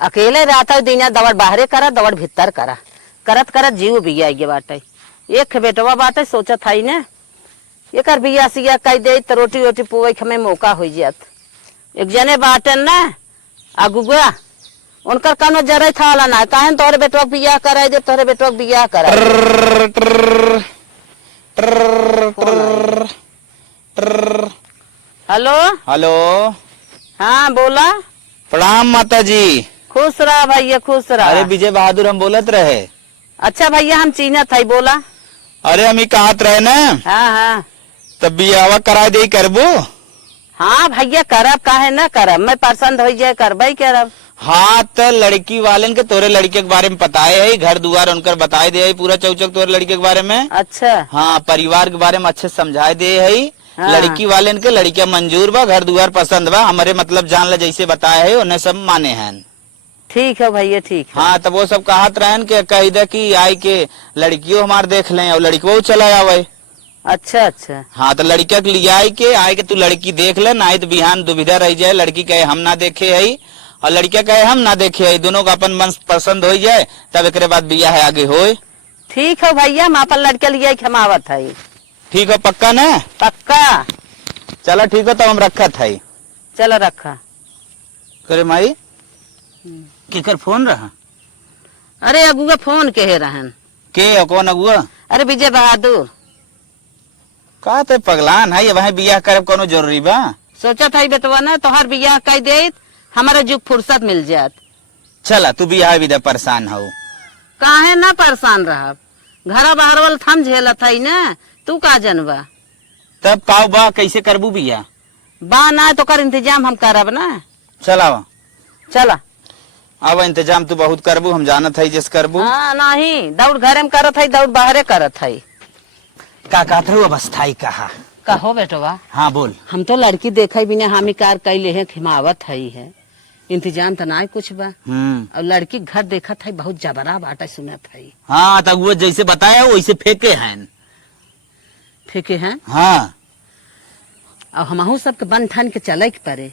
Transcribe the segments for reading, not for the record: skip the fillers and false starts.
अकेले रहता दिन दवड़ बाहरे करा दवड़ भीतर करा करत करत जीव बिया ये बाटे। एक बेटवा बाटे सोचत है ने ये कर बिया सिया कह दे तो रोटी रोटी पुवे हमें मौका हो जात। एक जने बाटन ना अगुआ उनकर कानो जरे था ना कहन तोहरे बेटवा बिया कराए दे तोहरे बेटवा बिया कराए। Hello hello. हाँ बोला। प्रणाम माता जी। खुश रहा भैया खुश रहा। अरे विजय बहादुर हम बोलत रहे। अच्छा भैया हम चीना था बोला। अरे हम ही कहत रहे ना हाँ हाँ तब बियावा करा दे करबो। हाँ भैया करब काहे ना करब मैं पसंद हो जाए करबई करब। हाँ तो लड़की वाले के तोरे लड़के के बारे में बताए है घर दुआर उनकर बताए दे है पूरा चौचक तोरे लड़के के बारे में। अच्छा हाँ परिवार के बारे में अच्छे समझाए दे है। हाँ। लड़की वाले के लड़किया मंजूर बा घर दुआर पसंद बा हमारे मतलब जान ल जैसे बताए है उन्हें सब माने हैं। ठीक है भैया ठीक है। हाँ तब वो सब कहत रहन के कह दे कि आई के लड़कियों हमार देख लें और लड़कियों चला आवे। अच्छा अच्छा हाँ तो लड़किया के लिए आए के तू लड़की देख ले ना तो बिहान दुविधा रह जाए लड़की कहे हम ना देखे है और लड़किया कहे हम ना देखे है दोनों का अपन मन पसंद हो जाए तब एक बाद बिया है आगे होए। ठीक है भैया हम अपन लड़के लिए खमावत है। ठीक है पक्का ना। पक्का। चलो ठीक है तो हम रखत है। चलो रखा। करे माई केकर फोन रहा। अरे अगुआ फोन कहे रहन के कौन अगुआ। अरे विजय बहादुर का तो पगलान है वही बियाह करे कोनो जरूरी बा। सोचा था बेटवा ना तोहर बियाह कह दे हमारा जुग फुर्सत मिल जात। चला तू बियाह विदा परेशान हो। काहे ना परेशान रहा घरा बाहर वाल थम झेलत है ना तू का जनबा। तब काव बा कैसे करबू बियाह। बा ना तो कर इंतजाम हम करब ना। चला चला अब इंतजाम तू बहुत करबू हम जानत है जिस करबू। हाँ नहीं दौड़ घरे में करत है दौड़ बाहरे करत है। का कहत रहू अवस्थाई कहा। कहो बेटवा। हाँ बोल। हम तो लड़की देखे बिना हामी कार कैले है खिमावत है इंतजाम तो ना कुछ बा। और लड़की घर देखत है बहुत जबरा बाटा सुनत है। हाँ तब वो जैसे बताया वैसे फेंके हैं। फेंके हैं। हाँ अब हमहू सबके बन ठन के चले के परे।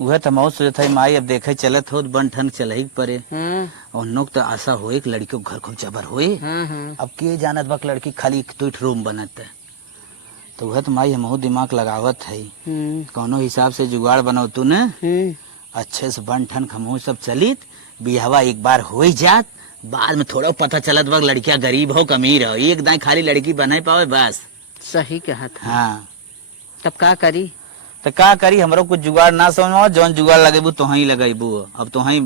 वह तो मौत सोचत है माई अब देखे चलत हो बन ठन चले ही परे। और नोक तो आशा हो एक लड़की घर खूब जबर होए। अब के जानत बक लड़की खाली एक रूम बनत है तो वह तो माई हमहू दिमाग लगावत है कोनो हिसाब से जुगाड़ बनौतू न अच्छे से बन ठन हमहू सब चलित बिहवा एक बार हो ही जात बाद में थोड़ा पता चलत बक लड़किया गरीब हो अमीर हो एक दाई खाली लड़की बना पावे बस। सही कहत। हाँ तब का करी। तो का करी हमरो कुछ जुगाड़ ना समझ जौन जुगाड़ लगेबू तो ही लगेबू। अब तो ही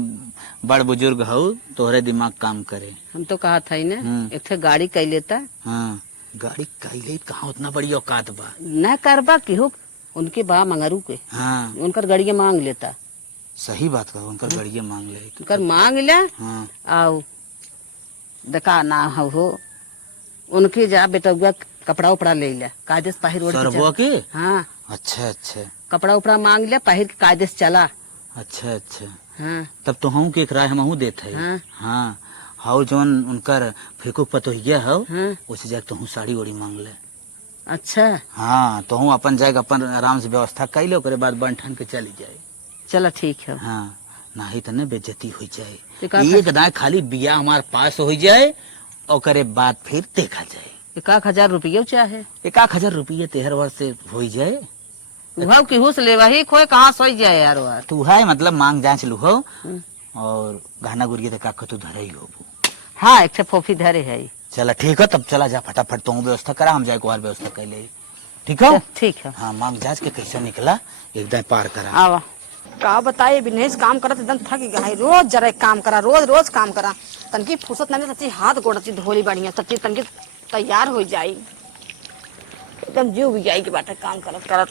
बड़ बुजुर्ग हो तोहरे दिमाग काम करे। हम तो कहा था ना एक थे गाड़ी कह लेता। हाँ गाड़ी कैले कहाँ उतना बड़ी औकात बा। न करबा की हो उनके बा मंगरू के। हाँ उनकर गड़िया मांग लेता। सही बात कहो उनकर गड़िया मांग ले उनकर मांग ले। हाँ आओ देखा ना हो उनके जा बेटा कपड़ा उपड़ा ले ले कायदेस पाहिर रोड के। हाँ अच्छा अच्छा कपड़ा उपड़ा मांग ले पाहिर के कायदेस चला। अच्छा अच्छा हाँ तब तो हम के राय हमहू देते है। हाँ हाउ जौन उनकर फेंको पतोहिया हो उसे जाके तो साड़ी ओड़ी मांग ले। अच्छा हाँ तो हूँ अपन जाएगा अपन आराम से व्यवस्था कर लो ओकरे बाद बन ठन के चली जाए। चला ठीक है। हाँ नहीं तो न बेइज्जती हो जाए एक दाए खाली बिया हमारे पास हो जाए और बाद फिर देखा जाए। 1000 रुपया चाहे 1000 रुपये तेहर वर्ष से हो जाए। वह केहू से लेवा ही खोए कहाँ सोई जाए यार वार। तू है मतलब मांग जांच लू हो और गहना गुड़िया तो का तू धरे ही हो। हाँ एक फोफी धरे है। चला ठीक है तब चला जा फटाफट तो व्यवस्था करा हम जाए और व्यवस्था कर ले। ठीक है ठीक है। हाँ मांग जांच के कैसे निकला एकदम पार करा। आवा का बताए बिजनेस काम करत एकदम थक गया है रोज जरा काम करा रोज काम करा तनकी फुर्सत नहीं सच्ची हाथ गोड़ सच्ची धोली बढ़िया सच्ची तनकी तैयार हो जाई एकदम जीव भी जाई के बाटे काम करत करत।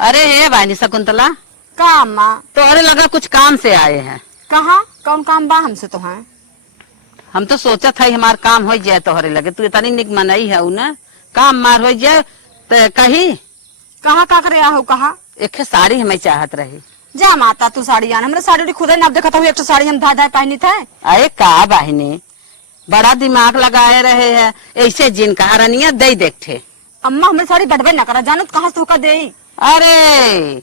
अरे हे भाई शकुंतला का अम्मा तोहरे लगा कुछ काम से आए हैं। कहाँ कौन काम बा हमसे तो है। हम तो सोचा था हमार काम हो जाए तोहरे लगे तू इतनी निक मनई है ना काम मार हो जाए तो कही कहाँ का करे हो कहा एक साड़ी हमें चाहत रही। जा माता तू साड़ी आना हमने साड़ी खुद ही ना देखा था एक साड़ी हम धा पहनी थे। अरे का बहनी बड़ा दिमाग लगाए रहे है ऐसे जिनका हरनिया दे देखते। अम्मा हमें साड़ी बढ़वे न करा जानत कहाँ से दे। अरे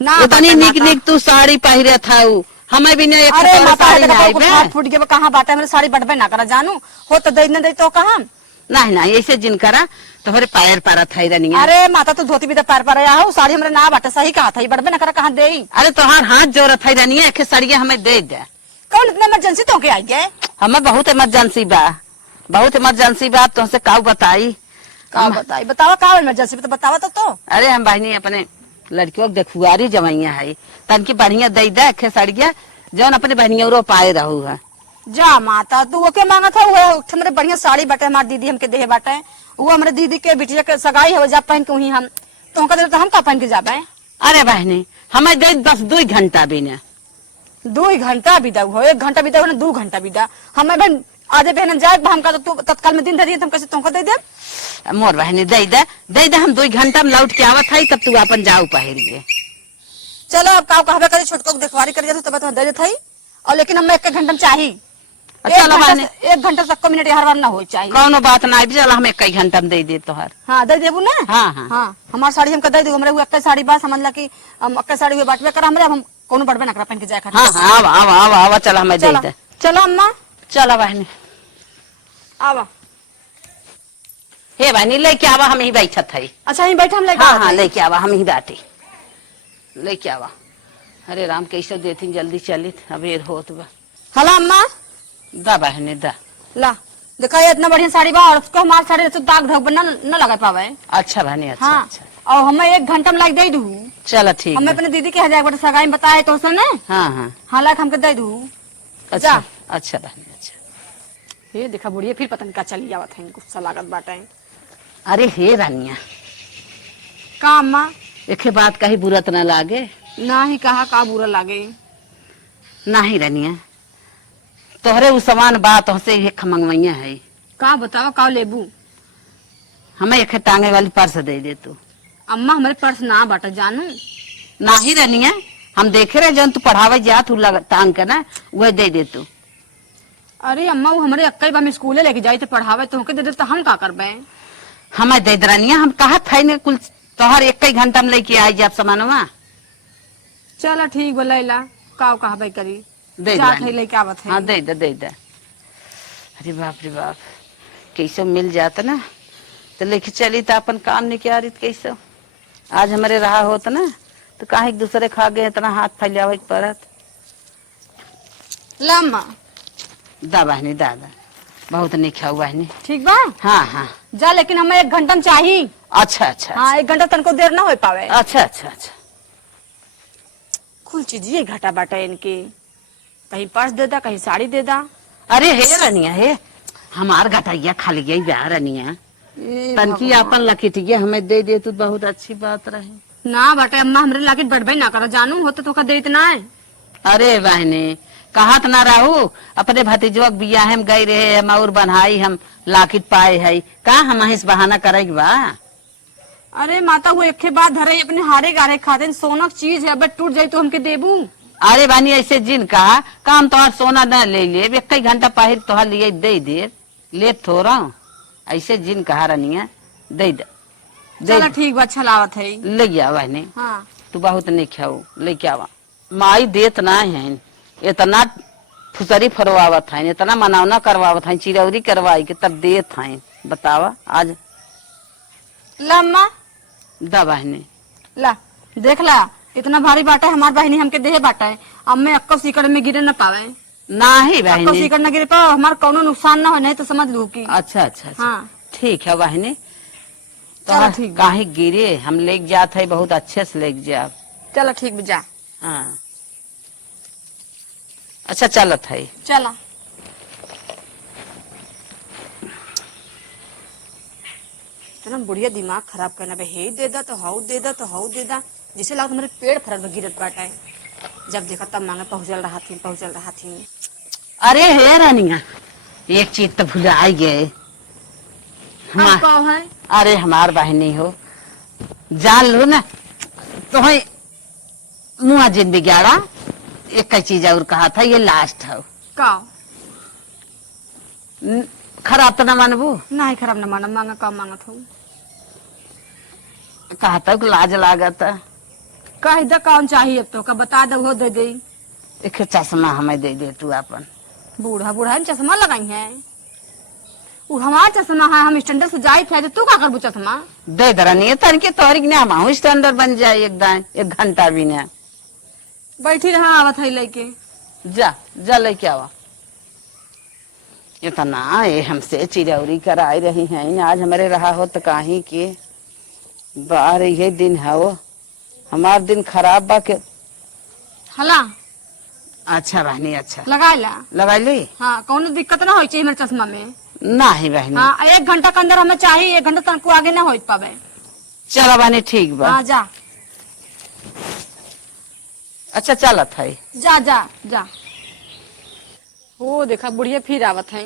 ना इतनी बाटे निक माता। निक तू साड़ी पहिरे था हमें भी नहीं एक अरे तोरा माता साड़ी है नहीं देखो आई हाथ फूट गया कहाँ बाटे मेरे साड़ी बटबे ना करा जानू हो तो दे न दे तो कहाँ नहीं नहीं ऐसे जिन करा तोहरे पैर पारा था रनिया। अरे माता तू धोती भी तो पैर पर आया हो साड़ी हमरे ना बाटे सही कहा था बटबे ना करा कहाँ दे अरे तोहार हाथ जोर था रनिया एक साड़िया हमें दे दे। कौन इतने इमरजेंसी तो के आई गए हमें बहुत इमरजेंसी बा तुमसे काऊ बताई। का बताई बतावा का इमरजेंसी तो बतावा तो अरे हम बहनी अपने लड़कियों को देखुआरी जमाइया है तनकी बढ़िया दे दे खे साड़िया जौन अपने बहनियों पाए रहू है। जा माता तू ओके मांगा था वो हमरे बढ़िया साड़ी बाटे हमारी दीदी हमके देहे बाटे वो हमारे दीदी के बिटिया के सगाई है जा पहन के वही हम तो हम का पहन के जाबे। अरे बहनी हमें दे 2 घंटा भी ने 2 घंटा बिदा हो 1 घंटा बिदा हो 2 घंटा बिदा हमें बहन आधे बहन जाए हम का तो तत्काल में दिन धरिए तुम कैसे तुमको दे दे मोर बहनी दे दे हम 2 घंटा में लौट के आवत है तब तू अपन जाऊ पहरिए। चलो अब का कहबे करे छोटको देखवारी कर तब तो दे देत हई और लेकिन हमें 1 घंटा में चाहिए चलो बहनी 1 घंटा तक को मिनट हर बार ना हो चाहिए कौनो बात ना भी चल हम 1 घंटा में दे दे तोहर। हाँ दे देबू ना हाँ, हाँ। हाँ हमार साड़ी हमके दे दे हमरे वो 1 साड़ी बात समझ ला कि हम 1 साड़ी हुए बाटवे कर हमरे हम कोनो बाटवे ना कर पहन के जाए खातिर। हाँ हाँ आवा चल हमें दे चलो दे। चलो अम्मा चलो बहनी आवा हे बहनी लेके आवा हम ही बैठत है। अच्छा यहीं बैठे हम लेके हाँ आवत हाँ हई। लेके आवा हम ही बैठे लेके आवा। अरे राम कैसे देती जल्दी चली अबेर होत बा। हला अम्मा दा बहनी दा। ला देखा ये इतना बढ़िया साड़ी बा और उसको हमारे साड़ी से दाग ढक न लगा पावे। अच्छा बहनी अच्छा हाँ अच्छा और हमें 1 घंटा में लाग दे दू चलो ठीक हमें है। अपने दीदी के 1000 सगाई में बताए तो उसने हाँ हाँ हाँ लाख हमके दे दू। अच्छा जा। अच्छा बहनी अच्छा। ये देखा बुढ़िया फिर पता नहीं का चली आवत है गुस्सा लागत बाटे। अरे हे रानिया का अम्मा एक बात कही बुरत न लागे। ना ही कहा का बुरा लागे नहीं रानिया तोहरे उ समान बात हमसे एक मंगवैया है का बतावा का लेबू। हमें एक टांगे वाली पर्स दे दे तू। अम्मा हमारे पर्स ना बाटा जानू नहीं रानिया हम देखे रहे जन तू पढ़ावे जा तू टांग के ना वह दे दे तू। अरे अम्मा वो हमारे अक्कई बा में स्कूले लेके जाई तो पढ़ावे तो हमके दे दे तो हम का करबे। हमें दे दरानिया हम कहा था ने कुल तोहर 1 घंटा में लेके आई जाब सामानवा। चलो ठीक बा लैला का कहबे करी दे जात दे है लेके आवत है। हाँ दे दे। अरे बाप कैसे मिल जाता ना तो लेके चली तो अपन काम नहीं किया रही कैसे आज हमारे रहा होता ना तो कहा एक दूसरे खा गए इतना हाथ फैलावे के पड़त। ला अम्मा दा बहनी दादा बहुत नहीं खाऊ बहनी। ठीक बा हाँ हाँ जा लेकिन हमें 1 घंटा में चाहिए। अच्छा अच्छा हाँ 1 घंटा तनको देर ना हो पावे। अच्छा अच्छा अच्छा कुल चीज ये घाटा बाटा इनके कहीं पर्स दे दा कहीं साड़ी दे दा। अरे हे रनिया हे हमार घटाइया खा लिया ब्याह रनिया तनकी अपन लकीटिया हमें दे दे तो बहुत अच्छी बात रहे ना बाटे अम्मा हमरे लाके बढ़बे ना करा जानू होते तो का दे इतना है। अरे बहने कहत ना रहू अपने भतीजोक बिया हम गई रहे हम और बनाई हम लाकिट पाए है का हम इस बहाना करेगी बा। अरे माता वो एक बात धरे अपने हारे गारे खाते सोनक चीज है बट टूट जाये तो हमके देबू। अरे बहनी ऐसे जिन कहा काम तोहर सोना न ले ले 1 घंटा पहिर तोहर लिए दे दे ले थोड़ा ऐसे जिन कहा रनिया दे दे चलो ठीक बा छलावत है। ले गया बहने हाँ तू बहुत नहीं खाऊ लेके आवा माई देत ना है इतना फुसरी फरवावत है इतना मनावना करवावत है चिरौरी करवाई के तब देत है बतावा आज। ला अम्मा दा बहने ला देख ला इतना भारी बाटा है हमार बहनी हमके देहे बाटा है अब मैं अक्को सीकड़ में गिरे न पावे। नहीं अक्को बहनी सीकड़ न गिरे पाओ हमार कोनो नुकसान ना हो नहीं तो समझ लू की। अच्छा अच्छा अच्छा हाँ ठीक है बहनी चलो तो ठीक बा। काहे गिरे हम लेके जात है बहुत अच्छे से लेके जा। चलो ठीक बा जा। हाँ अच्छा चलत है चला इतना बुढ़िया दिमाग खराब करना बे हे दे दा तो हाउ दे दा तो हाउ दे दा जिसे लागत मेरे पेड़ फरल में गिरत बाटा है जब देखा तब मांगे पहुंचल रहा थी। अरे हे रानिया एक चीज तो भुला आई गए हम कहो है अरे हमार बहनी हो जान लो ना तो मुआ जिन बिगाड़ा एक चीज और कहा था ये लास्ट है का खराब तो ना मानबू नहीं खराब न माना मांगा का मांगत हो कहा था लाज लागत कह द कौन चाहिए अब तो का बता दे वो दे दे। एक चश्मा हमें दे दे तू अपन। बूढ़ा बूढ़ा ने चश्मा लगाई है, वो हमारा चश्मा है, हम स्टैंडर्ड से जाए थे, तू का करबू चश्मा? दे दरानी तन के तोहरी ना हम स्टैंडर्ड बन जाए एकदम 1 घंटा भी ना। बैठी रहा आवत है लेके। जा जा लेके आवा। इतना ये हमसे चिरौरी कराई रही हैं, आज हमारे रहा हो तो कहीं के बार ये दिन है वो हमार दिन खराब बा के। हला अच्छा बहनी अच्छा लगा ला। लगा ली। हाँ कौनो दिक्कत ना हो चाहिए मेरे चश्मा में। नहीं बहनी। हाँ 1 घंटा के अंदर हमें चाहिए, 1 घंटा तक आगे ना हो पावे। चलो बहनी ठीक बा। हाँ जा अच्छा चलत है। जा जा जा। वो देखा बुढ़िया फिर आवत है,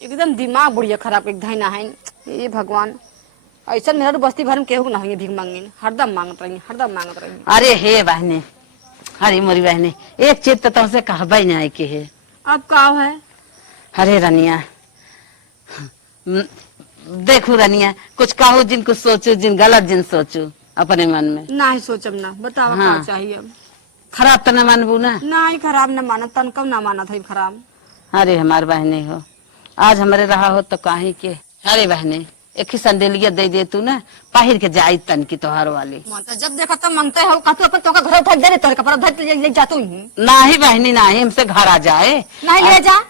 एकदम दिमाग बुढ़िया खराब एक धैना है। ये भगवान ऐसा मेरा बस्ती भर में केहू ना होंगे भीख मांगे, हरदम मांगत रही हरदम मांगत रही। अरे हे बहनी, अरे मोरी बहनी एक चीज तो तुमसे कहबा ही नहीं के है। अब का है? अरे रनिया देखू रनिया, कुछ कहो जिन कुछ सोचू, जिन गलत जिन सोचू अपने मन में। ना ही सोचब ना, बताओ हाँ। का चाहिए अब? खराब तो न मानबू ना। ना ही खराब न मानत, तनकम ना मानत है खराब। अरे हमार बहनी हो, आज हमारे रहा हो तो कहीं के। अरे बहनी एक ही संडेलिया दे दे तू ना, पहिर के जाई तन की तोहार वाली। जब देखा तब मांगते हो, कहते अपन तो घर उठा दे तो कपड़ा उठा ले जातू ही। नहीं बहनी नहीं, हमसे घर आ जाए। नहीं ले जा।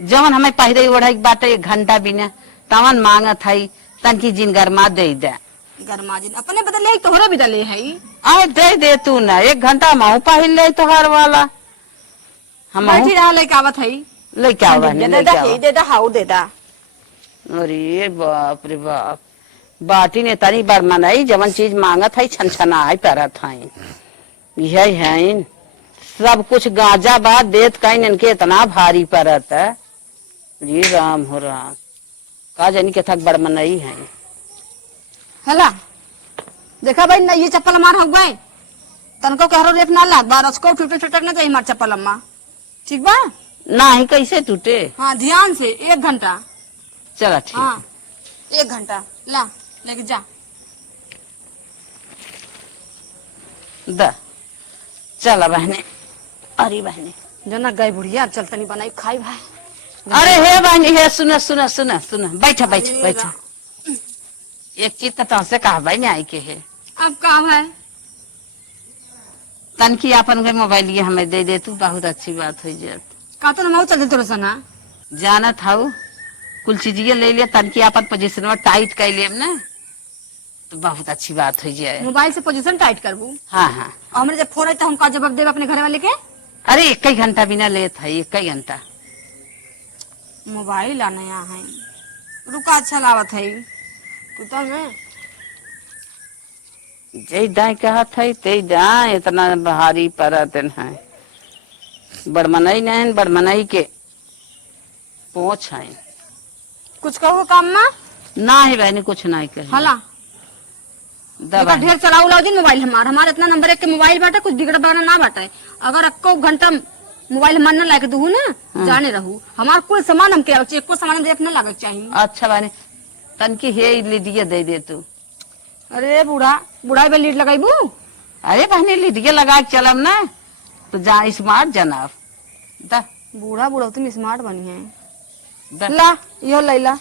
जवन हमें पहिरे ओढ़े के बाटे 1 घंटा बिना तवन मांगत है, तन की जिन गरमा दे दे। गरमा जिन अपने बदले तोहरे बदले है। आए दे दे तू ना, 1 घंटा माऊ पहिर ले तोहार वाला। हम बैठी रहा लेके आवत है। लेके आओ बहनी लेके आओ। दे दा हाउ दे दा। अरे बाप रे बाप, बाटी ने तनी बार मनाई, जवन चीज मांगत है छन छना परत है। यही है सब कुछ गांजा बात देत कहीं इनके इतना भारी परत है। जी राम हो राम, का जानी के थक बड़ मनाई है। हला देखा भाई ना, ये चप्पल मार हो गए तनको कहरो रेप ना लाग बार उसको टूटे टूटे ना चाहिए मार चप्पल अम्मा, ठीक बा? ना ही कैसे टूटे। हाँ ध्यान से 1 घंटा। चला ठीक। हाँ 1 घंटा ला लेके जा। द चला बहने। अरे बहने जना गए बुढ़िया चल तनी बनाई खाई भाई। अरे हे बहनी हे, सुना सुना सुना सुना, बैठा बैठा बैठा। एक चीज तो तुमसे कहा भाई नहीं आई के है। अब काम है? तन की अपन के मोबाइल ये हमें दे दे तू, बहुत अच्छी बात हो जात। का तो हम चलते तोरे सना जाना था कुल चीजिए ले लिया, तन की अपन पोजीशन में टाइट कर लिया ना तो बहुत अच्छी बात हो जाए। मोबाइल से पोजीशन टाइट करबू? हाँ हाँ। हमरे जब फोन आई तो हम का जवाब देब अपने घर वाले के? अरे 1 घंटा बिना ले था, 1 घंटा। मोबाइल आना यहाँ है, रुका अच्छा लावत है कुत्ता में। जय दाई कहा था ते दाई इतना भारी परत है। बड़मनाई नहीं, बड़मनाई के पहुंच है। कुछ कहो काम में? ना ही बहनी कुछ नहीं कही। हला देखा ढेर चलाऊ लाओ दिन मोबाइल हमारा इतना नंबर 1 के मोबाइल बाटा, कुछ बिगड़ बाना ना बाटा। अगर 1 घंटा मोबाइल हमारे ना लाके दू ना, जाने रहू हमार कोई सामान हम के एको सामान देख ना लागत चाहिए। अच्छा बहनी तन की हे लीडिया दे दे तू। अरे बूढ़ा बुढ़ाई पे लीड लगाईबू? अरे बहनी लीडिया लगा के चलब ना तो जा स्मार्ट जनाब। दा बूढ़ा बूढ़ा तुम स्मार्ट बनी है। दा। ला यो लैला।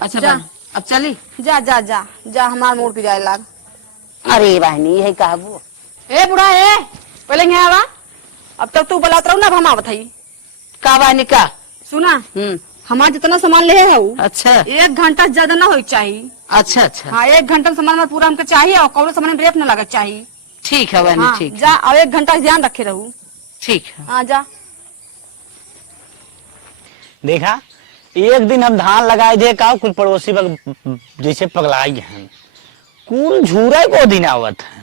अच्छा जा। बहनी अब चली। जा जा जा जा हमार मोड़ पे जाए लाग। अरे बहनी यही कहबू। ए बूढ़ा ए पहले यहाँ आवा, अब तक तू बुलात रहू ना अब हम आवत हई। का बहनी का? सुना हमार जितना सामान ले है अच्छा 1 घंटा ज्यादा ना हो चाहिए। अच्छा अच्छा हाँ 1 घंटा सामान में पूरा हमके चाहिए और कौनो सामान में रेप ना लागत चाहिए। ठीक है बहनी हाँ, ठीक जा और 1 घंटा ध्यान रखे रहू। ठीक है। हाँ जा। देखा एक दिन हम धान लगाए थे का कुल पड़ोसी जैसे पगलाई हैं, कुल झूरे को दिन आवत है,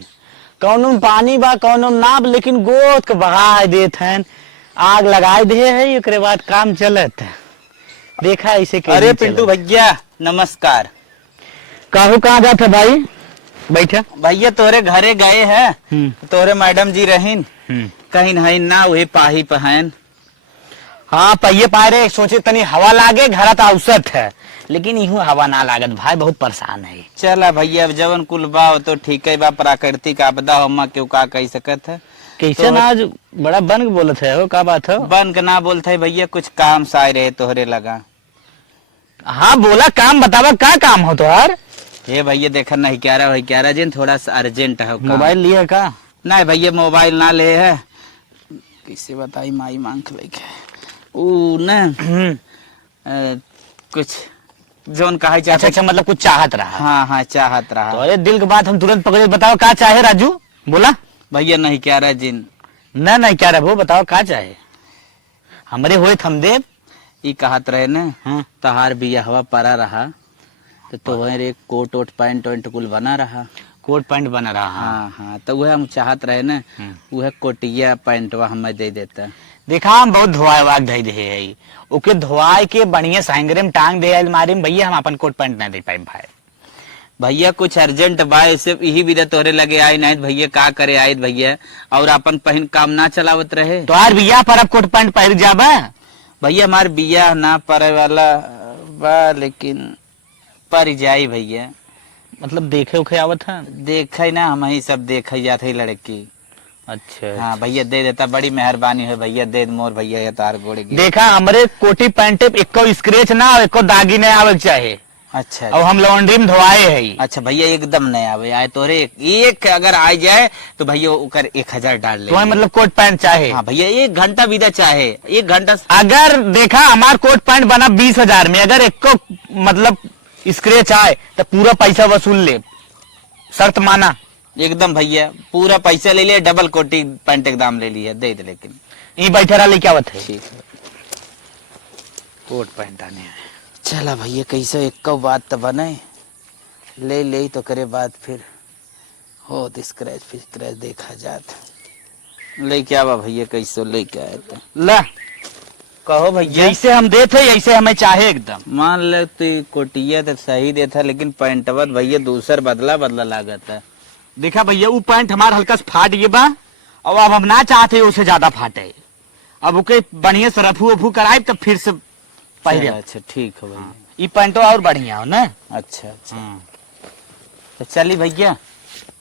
कौनो में पानी बा कौनो में नाब, लेकिन गोद के बहा देत हैं, आग लगाए दे है, एक बाद काम चलत है। देखा ऐसे के। अरे पिंटू भैया नमस्कार। काहू कहाँ जाते भाई? बैठा भैया तोरे घरे गए हैं, तोरे मैडम जी रहीन कहीं नहीं ना वही पाही पहन। हाँ पहिए पाए रे, सोचे तनी हवा लागे, घर तो औसत है, लेकिन यूं हवा ना लागत भाई, बहुत परेशान है। चला भैया अब जवन कुल बा हो तो ठीक है बा, प्राकृतिक आपदा हो क्यों का कह सकत है। कैसे ना आज बड़ा बन के बोलत है, का बात है? बन के ना बोलते भैया, कुछ काम साय रहे तोहरे लगा। हाँ बोला, काम बतावा, क्या काम हो तुहार? ये भैया देखा नहीं क्या रहा जिन थोड़ा सा अर्जेंट है। मोबाइल लिए का? नहीं भैया मोबाइल ना ले है, किसे बताई माई मांग लेके ऊ न कुछ जोन कहा अच्छा अच्छा, मतलब कुछ चाहत रहा। हाँ हाँ चाहत रहा। तो अरे दिल की बात हम तुरंत पकड़े, बताओ क्या चाहे राजू, बोला। भैया नहीं क्या रहा जिन नहीं क्या रहा वो, बताओ क्या चाहे। हमारे हुए थमदेव ई कहत रहे न हाँ। तहार बिया हवा परा रहा तो तोहरे कोट वोट पैंट वैंट कुल बना रहा। कोट पैंट बना रहा। हाँ हाँ तो वह हम चाहत रहे न, वह कोटिया पैंटवा हमें दे देता। देखा हम बहुत धोआए वाग धई दे है, ओके धोआए के बढ़िया सांगरे में टांग दे अलमारी में, भैया हम अपन कोट पैंट नहीं दे पाए भाई। भैया कुछ अर्जेंट बा, इसे यही विदा तोहरे लगे आई नहीं भैया का करे आयत भैया, और अपन पहन काम ना चलावत रहे तो यार भैया पर अब कोट पैंट पहन जाबा। भैया हमार बिया ना परे वाला बा, लेकिन पर जाई भैया। मतलब देखे उखे आवत है? देखे ना हम ही सब देखे जाते ही लड़की। अच्छा हाँ भैया दे देता, बड़ी मेहरबानी है भैया, दे मोर भैया ये तार गोड़ गिर। देखा हमरे कोटी पैंट एको स्क्रेच ना हो, एको दागी नहीं आवे के चाहे। अच्छा और हम लॉन्ड्री में धोआए है। अच्छा भैया एकदम नहीं आवे आए तोरे, एक अगर आ जाए तो भैया ओकर 1000 डाल ले। तो मतलब कोट पैंट चाहे? हाँ भैया 1 घंटा विदा चाहे, 1 घंटा। अगर देखा हमार कोट पैंट बना 20,000 में, अगर एको मतलब स्क्रेच आए तो पूरा पैसा वसूल ले, शर्त माना। एकदम भैया पूरा पैसा ले लिया, डबल कोटी पैंट के दाम ले लिया, दे दे। लेकिन ये बैठे रहा क्या बात है? ठीक है कोट पैंट आने आए। चला भैया कैसे एक बात तो बने ले तो करे बात फिर हो स्क्रैच फिर देखा जात ले क्या बा भैया, कैसे ले क्या आए तो ला कहो भैया। जैसे हम देते ऐसे हमें चाहे एकदम। मान ले तो कोटिया तो सही देता, लेकिन पैंटवा भैया दूसर बदला लागत है। देखा भैया वो पैंट हमार हल्का से फाट गए बा, और अब हम ना चाहते उससे ज्यादा फाटे, अब ओके बढ़िया से रफू वफू कराए तो फिर से पहले। अच्छा ठीक है भैया। ये पैंटो और बढ़िया हो ना। अच्छा अच्छा तो चली भैया।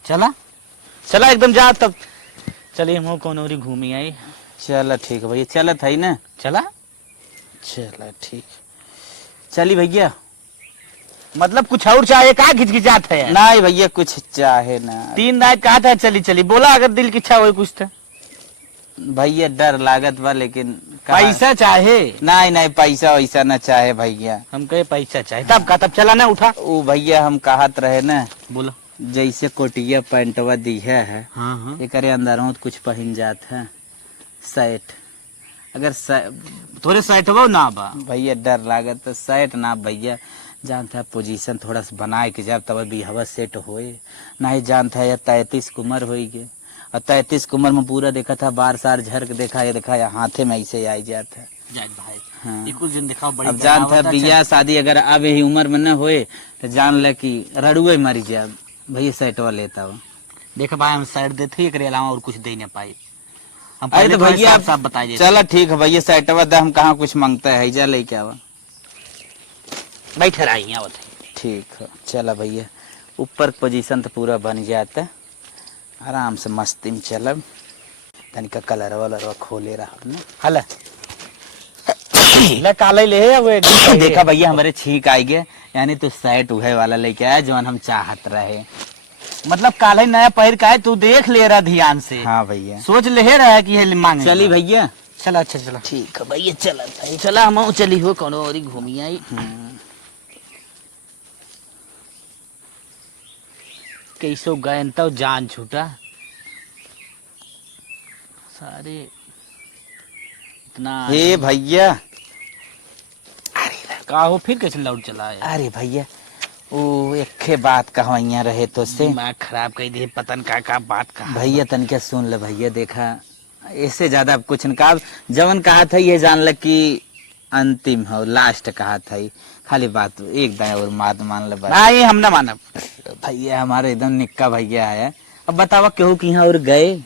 चला चला एकदम जा, तब चलिए हम कौन और घूमी आई। चला ठीक है भैया, चलत है ना। चला चला ठीक चली भैया। मतलब कुछ और चाहे का घिचघिचात है? नहीं भैया कुछ चाहे ना। 3 रात कहा था चली चली, बोला अगर दिल की इच्छा हो कुछ तो। भैया डर लागत बा, लेकिन पैसा चाहे? नहीं पैसा वैसा न चाहे भैया, हम कहे पैसा चाहे तब का, तब चला ना उठा। वो भैया हम कहत रहे ना, बोला जैसे कोटिया पैंटवा दी है हाँ एक अंदर कुछ पहन जात है शर्ट, अगर थोड़े साइट हो ना बा भैया डर लागत तो शर्ट ना भैया, जानता है पोजीशन थोड़ा सा बनाए के जब तब भी हवा सेट होए, नहीं जानता है 33 की उम्र होई गे, और 33 की उम्र में पूरा देखा था बार सार झरक देखा या हाथे में ऐसे आई जाता है। भाई हाँ। कुछ दिन दिखाओ बड़ी। अब जानता है बियाह शादी अगर अब यही उम्र में न होए तो जान ले कि रड़ुए मरी जाए भैया, शर्टवा लेता हो। देखा भाई हम साइड देते ही, अलावा और कुछ दे नहीं पाए हम। अरे तो भैया साफ बताइए। चलो ठीक है भैया, शर्टवा दे, हम कहाँ कुछ मांगता है जा ले क्या बैठे रही हैं। ठीक है चला भैया, ऊपर पोजीशन तो पूरा बन जाता, आराम से मस्ती में चलब, तनिका कलर वलर खोले रहा ना। हला ले काले ले अब देखा भैया हमारे छीक आई गए, यानी तो शर्ट उहे वाला लेके आया जो हम चाहत रहे। मतलब काले नया पहर का है, तू देख ले रहा ध्यान से। हाँ भैया सोच ले रहा है कि ये मांगे। चली भैया। चला अच्छा चला ठीक है भैया चला चला हम चली हो कौन और घूमी आई। कैसो गए तो जान छूटा सारे इतना। हे भैया का हो फिर कैसे लौट चला है? अरे भैया वो एक बात कहवैया रहे तो से दिमाग खराब कर दिए, पतन का बात कहा भैया तनिका सुन ले भैया, देखा इससे ज्यादा कुछ न कहा, जवन कहा था ये जान ल कि अंतिम हो लास्ट कहा था, खाली बात एक दाएं और मान ले नहीं हम ना मानब भैया, हमारे एकदम निक्का भैया है। अब बतावा केहू कि यहाँ और गए।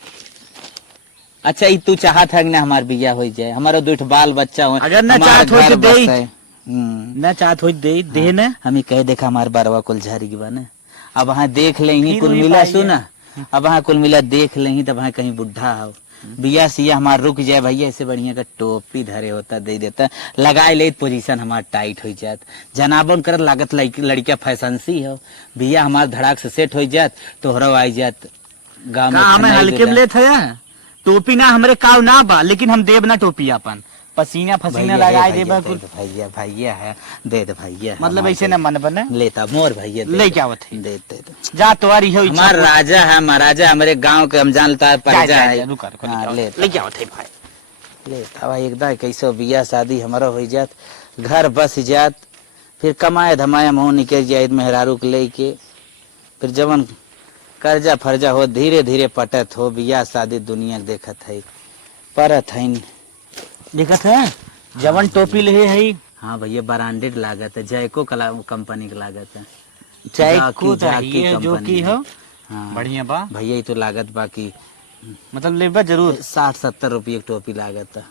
अच्छा ये तू चाहत है कि ना हमार बिया हो जाए, हमारा 2 बाल बच्चा हो, अगर ना चाहत हो तो दे ना चाहत हो दे ना हमें कह देखा हमारे बारवा कुल झारी की बने अब वहाँ देख लेंगी फिर कुल वही मिला पाई सुना अब वहाँ कुल मिला देख लेंगी तब वहाँ कहीं बुढ़ा हो बिया सिया हमार रुक जाए भैया ऐसे बढ़िया का टोपी धरे होता दे देता लगाए ले पोजीशन हमार टाइट हो जात जनाबन कर लागत लड़किया फैशन सी हो बिया हमार धड़ाक से सेट हो जात तोहरा आई जात गाँव हमें खनाई हल्के में देला। लेत है टोपी ना हमरे काव ना बा लेकिन हम देब ना टोपी अपन पसीना फसीना भैया लगाए है, देबा भैया दे दे भैया भैया है दे दे भैया मतलब हमार ऐसे दे। ना मन बने लेता मोर भैया दे ले दे। क्या आवत है दे दे दे। जा तुम्हारी हो हमार राजा है महाराजा हमारे गांव के हम जानता है परजा है रुका रुका हाँ, ले ले क्या आवत है भाई लेता भाई एकदम कैसो बिया शादी हमारा हो जात घर बस जात फिर कमाए धमाए मुँह निकल जाए मेहरारू के लेके फिर जवन कर्जा फर्जा हो धीरे धीरे पटत हो बिया शादी दुनिया के देखत है परत है देखत है जवन टोपी ले है हाँ भैया ब्रांडेड लागत है जयको कंपनी की लागत है चाहे जाकी- को जाकी चाहिए जो कंपनी की है। हो हाँ बढ़िया बा भैया ये तो लागत बाकी मतलब लेबा जरूर 60-70 रुपये की टोपी लागत है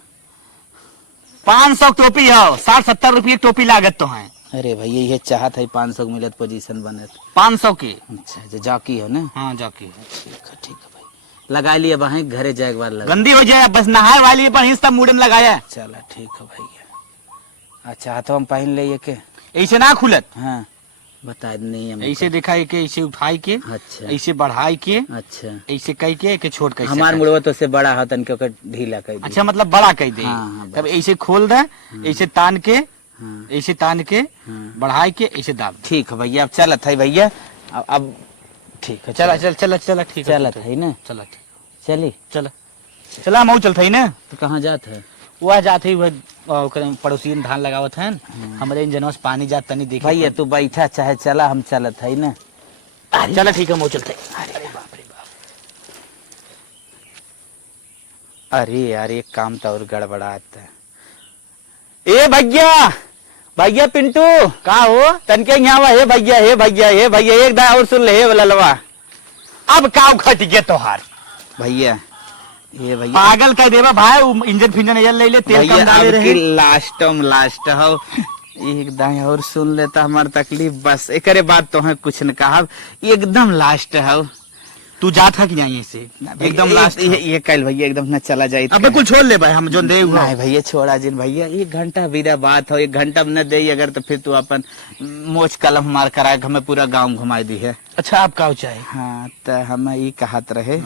500 टोपी हो 60-70 रुपये टोपी लागत तो है अरे भैया ये चाहत है 500 के मिलत पोजीशन बनत 500 की अच्छा जो जाकी हो ना हाँ जाके ठीक है भाई लगा लिया वहाँ घरे जाए एक बार लगा गंदी हो जाए बस नहाए वाली पर हिस्सा मुड़न लगाया चला ठीक है भैया अच्छा तो हम पहन ले के ऐसे ना खुलत हाँ बता नहीं हम ऐसे देखा है कि ऐसे उठाई के अच्छा ऐसे बढ़ाई के अच्छा ऐसे कह के छोड़ के हमार मुड़वा तो से बड़ा हाथ इनके ओकर ढीला कर दी अच्छा मतलब बड़ा कह दे हाँ, हाँ, बस। तब ऐसे खोल दे ऐसे तान के हाँ, ऐसे तान के हाँ। बढ़ाई के ऐसे दाब दे। ठीक है भैया अब चलत है भैया अब ठीक है चला चल चला चला ठीक है चलत है ना चला ठीक चली चला चला हम चलते ना तो कहाँ जात है वह जाते ही वह पड़ोसी धान लगावत है हमारे इंजनवा से पानी जात तनी देखे भैया तू बैठा चाहे चला हम चलत है ना चला ठीक है हम चलते अरे यार एक काम तो और गड़बड़ाता है ए भैया भैया पिंटू का हो तनके यहाँ हे भैया हे भैया हे भैया एक दा और सुन ले हे ललवा अब काव खट गया तोहार भैया ये भैया पागल कह देवा भाई इंजन फिंजन ले ले तेल कम भैया डाले अब रहे की लास्ट हो एक दाएं और सुन लेता हमार तकलीफ बस एकरे बाद तो है कुछ न कहा एकदम लास्ट हो तू जात है कि नहीं ऐसे एकदम लास्ट ये कल भैया एकदम न चला जाए अबे कुल छोड़ ले भाई हम जो दे हुआ नहीं भैया छोड़ा जिन भैया 1 घंटा बिना बात हो 1 घंटा में न दे अगर तो फिर तू अपन मोच कलम हमार करा के हमें पूरा गांव घुमा दी है अच्छा आप का चाहे हाँ तो हम ये कहत रहे